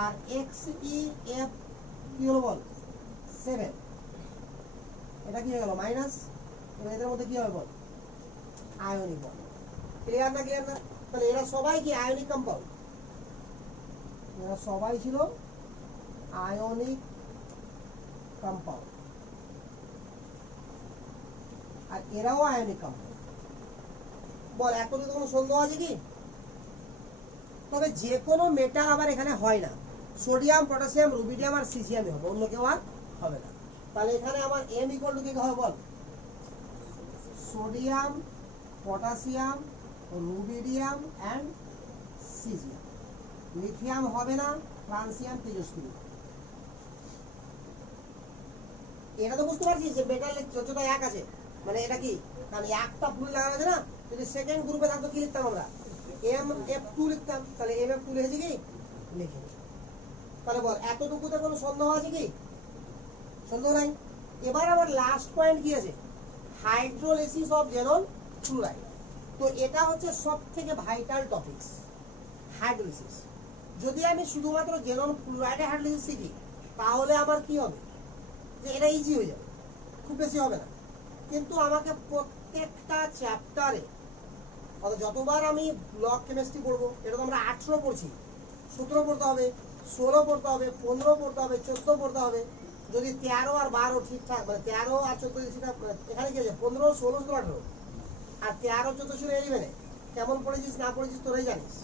আর XeF কি হলো বল? 7। এটা কি হয়ে গেল? মাইনাস। এদের মধ্যে কি হবে বল? আয়নিক বল। ক্লিয়ার না? ক্লিয়ার না? তাহলে এরা সবাই কি আয়নিক কম্পাউন্ড? এরা সবাই ছিল আয়নিক কম্পাউন্ড, আর এরাও আয়নিক কম্পাউন্ড। বল এতদিন কোনো সন্দেহ আছে কি? তবে যে কোনো মেটাল আবার এখানে হয় না, সোডিয়াম, পটাশিয়াম, রুবিডিয়াম আর সিজিয়ামই হবে, অন্য কেউ আর হবে না। তাহলে এখানে আমার M ইকুয়াল টু কি হবে বল? Sodium, potassium, rubidium and caesium. Lithium হবে না, ফ্রান্সিয়াম, তেজস্ক্রিয়। এটা তো বুঝতে পারছিস যে মেটালের যতটা এক আছে, মানে এটা কি, কারণ একটা ফুল লাগানো আছে না, যদি সেকেন্ড গ্রুপে থাকতো কি লিখতাম আমরা? MF2 লিখতাম। তাহলে MF2 লিখেছি কি? লিখে। তাহলে বল এতটুকুতে কোনো সন্দেহ আছে কি? সন্দেহ নাই। এবার আমার লাস্ট পয়েন্ট কি আছে? Hydrolysis of xenon fluoride. তো এটা হচ্ছে সব থেকে ভাইটাল টপিকস, হাইড্রোলিসিস। যদি আমি শুধুমাত্র জেনন ফ্লুরাইডে হাইড্রোলিসিস শিখি তাহলে আমার কি হবে? যে এটা ইজি হয়ে যাবে, খুব বেশি হবে না। কিন্তু আমাকে প্রত্যেকটা চ্যাপ্টারে, যতবার আমি ব্লক কেমিস্ট্রি পড়বো, এটা তো আমরা 18 পড়ছি, 17 পড়তে হবে, 16 পড়তে হবে, 15 পড়তে হবে, 14 পড়তে হবে। যদি 13 আর 12 ঠিকঠাক, মানে 13 আর 14 এখানে কি আছে? 15, 16, 17, 18 আর 13, 14 ছিল 11। কেমন পড়েছিস না পড়েছিস তোরাই জানিস,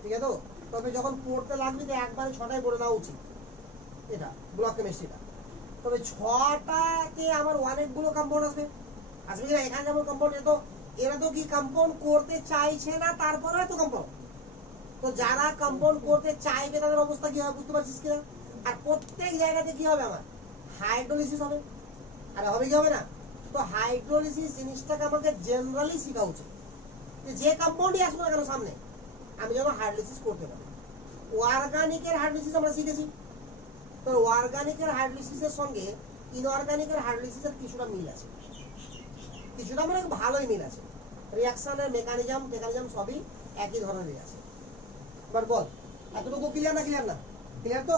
ঠিক আছে? তো তবে যখন পড়তে লাগবি তো একবারে 6টাই পড়ে নেওয়া উচিত, এটা ব্লক কেমিস্ট্রিটা। তবে 6টাতে আমার অনেকগুলো কম্পাউন্ড আসবে, আসবে কিনা? এখানে যেমন কম্পাউন্ড, এরা তো কি কম্পাউন্ড করতে চাইছে না, তারপরে তো কম্পাউন্ড। তো যারা কম্পাউন্ড করতে চাইবে তাদের অবস্থা কি হবে বুঝতে পারছিস কিনা? আর প্রত্যেক জায়গাতে কি হবে? আমার হাইড্রোলিসিস হবে। আরে হবে কি হবে না? তো হাইড্রোলিসিস জিনিসটাকে আমাকে জেনারেলি শেখা উচিত, যে কম্পাউন্ডই আসবে না কেন সামনে আমি যেন হাইড্রোলিসিস করতে পারি। অর্গানিকের হাইড্রোলিসিস আমরা শিখেছি, তো অর্গানিকের হাইড্রোলিসিসের সঙ্গে ইনঅর্গানিকের হাইড্রোলিসিসের কিছুটা মিল আছে, কিছুটা মানে ভালোই মিল আছে। রিঅ্যাকশনের মেকানিজম সবই একই ধরনের আছে। এবার বল এতটুকু ক্লিয়ার না? ক্লিয়ার না? ক্লিয়ার তো?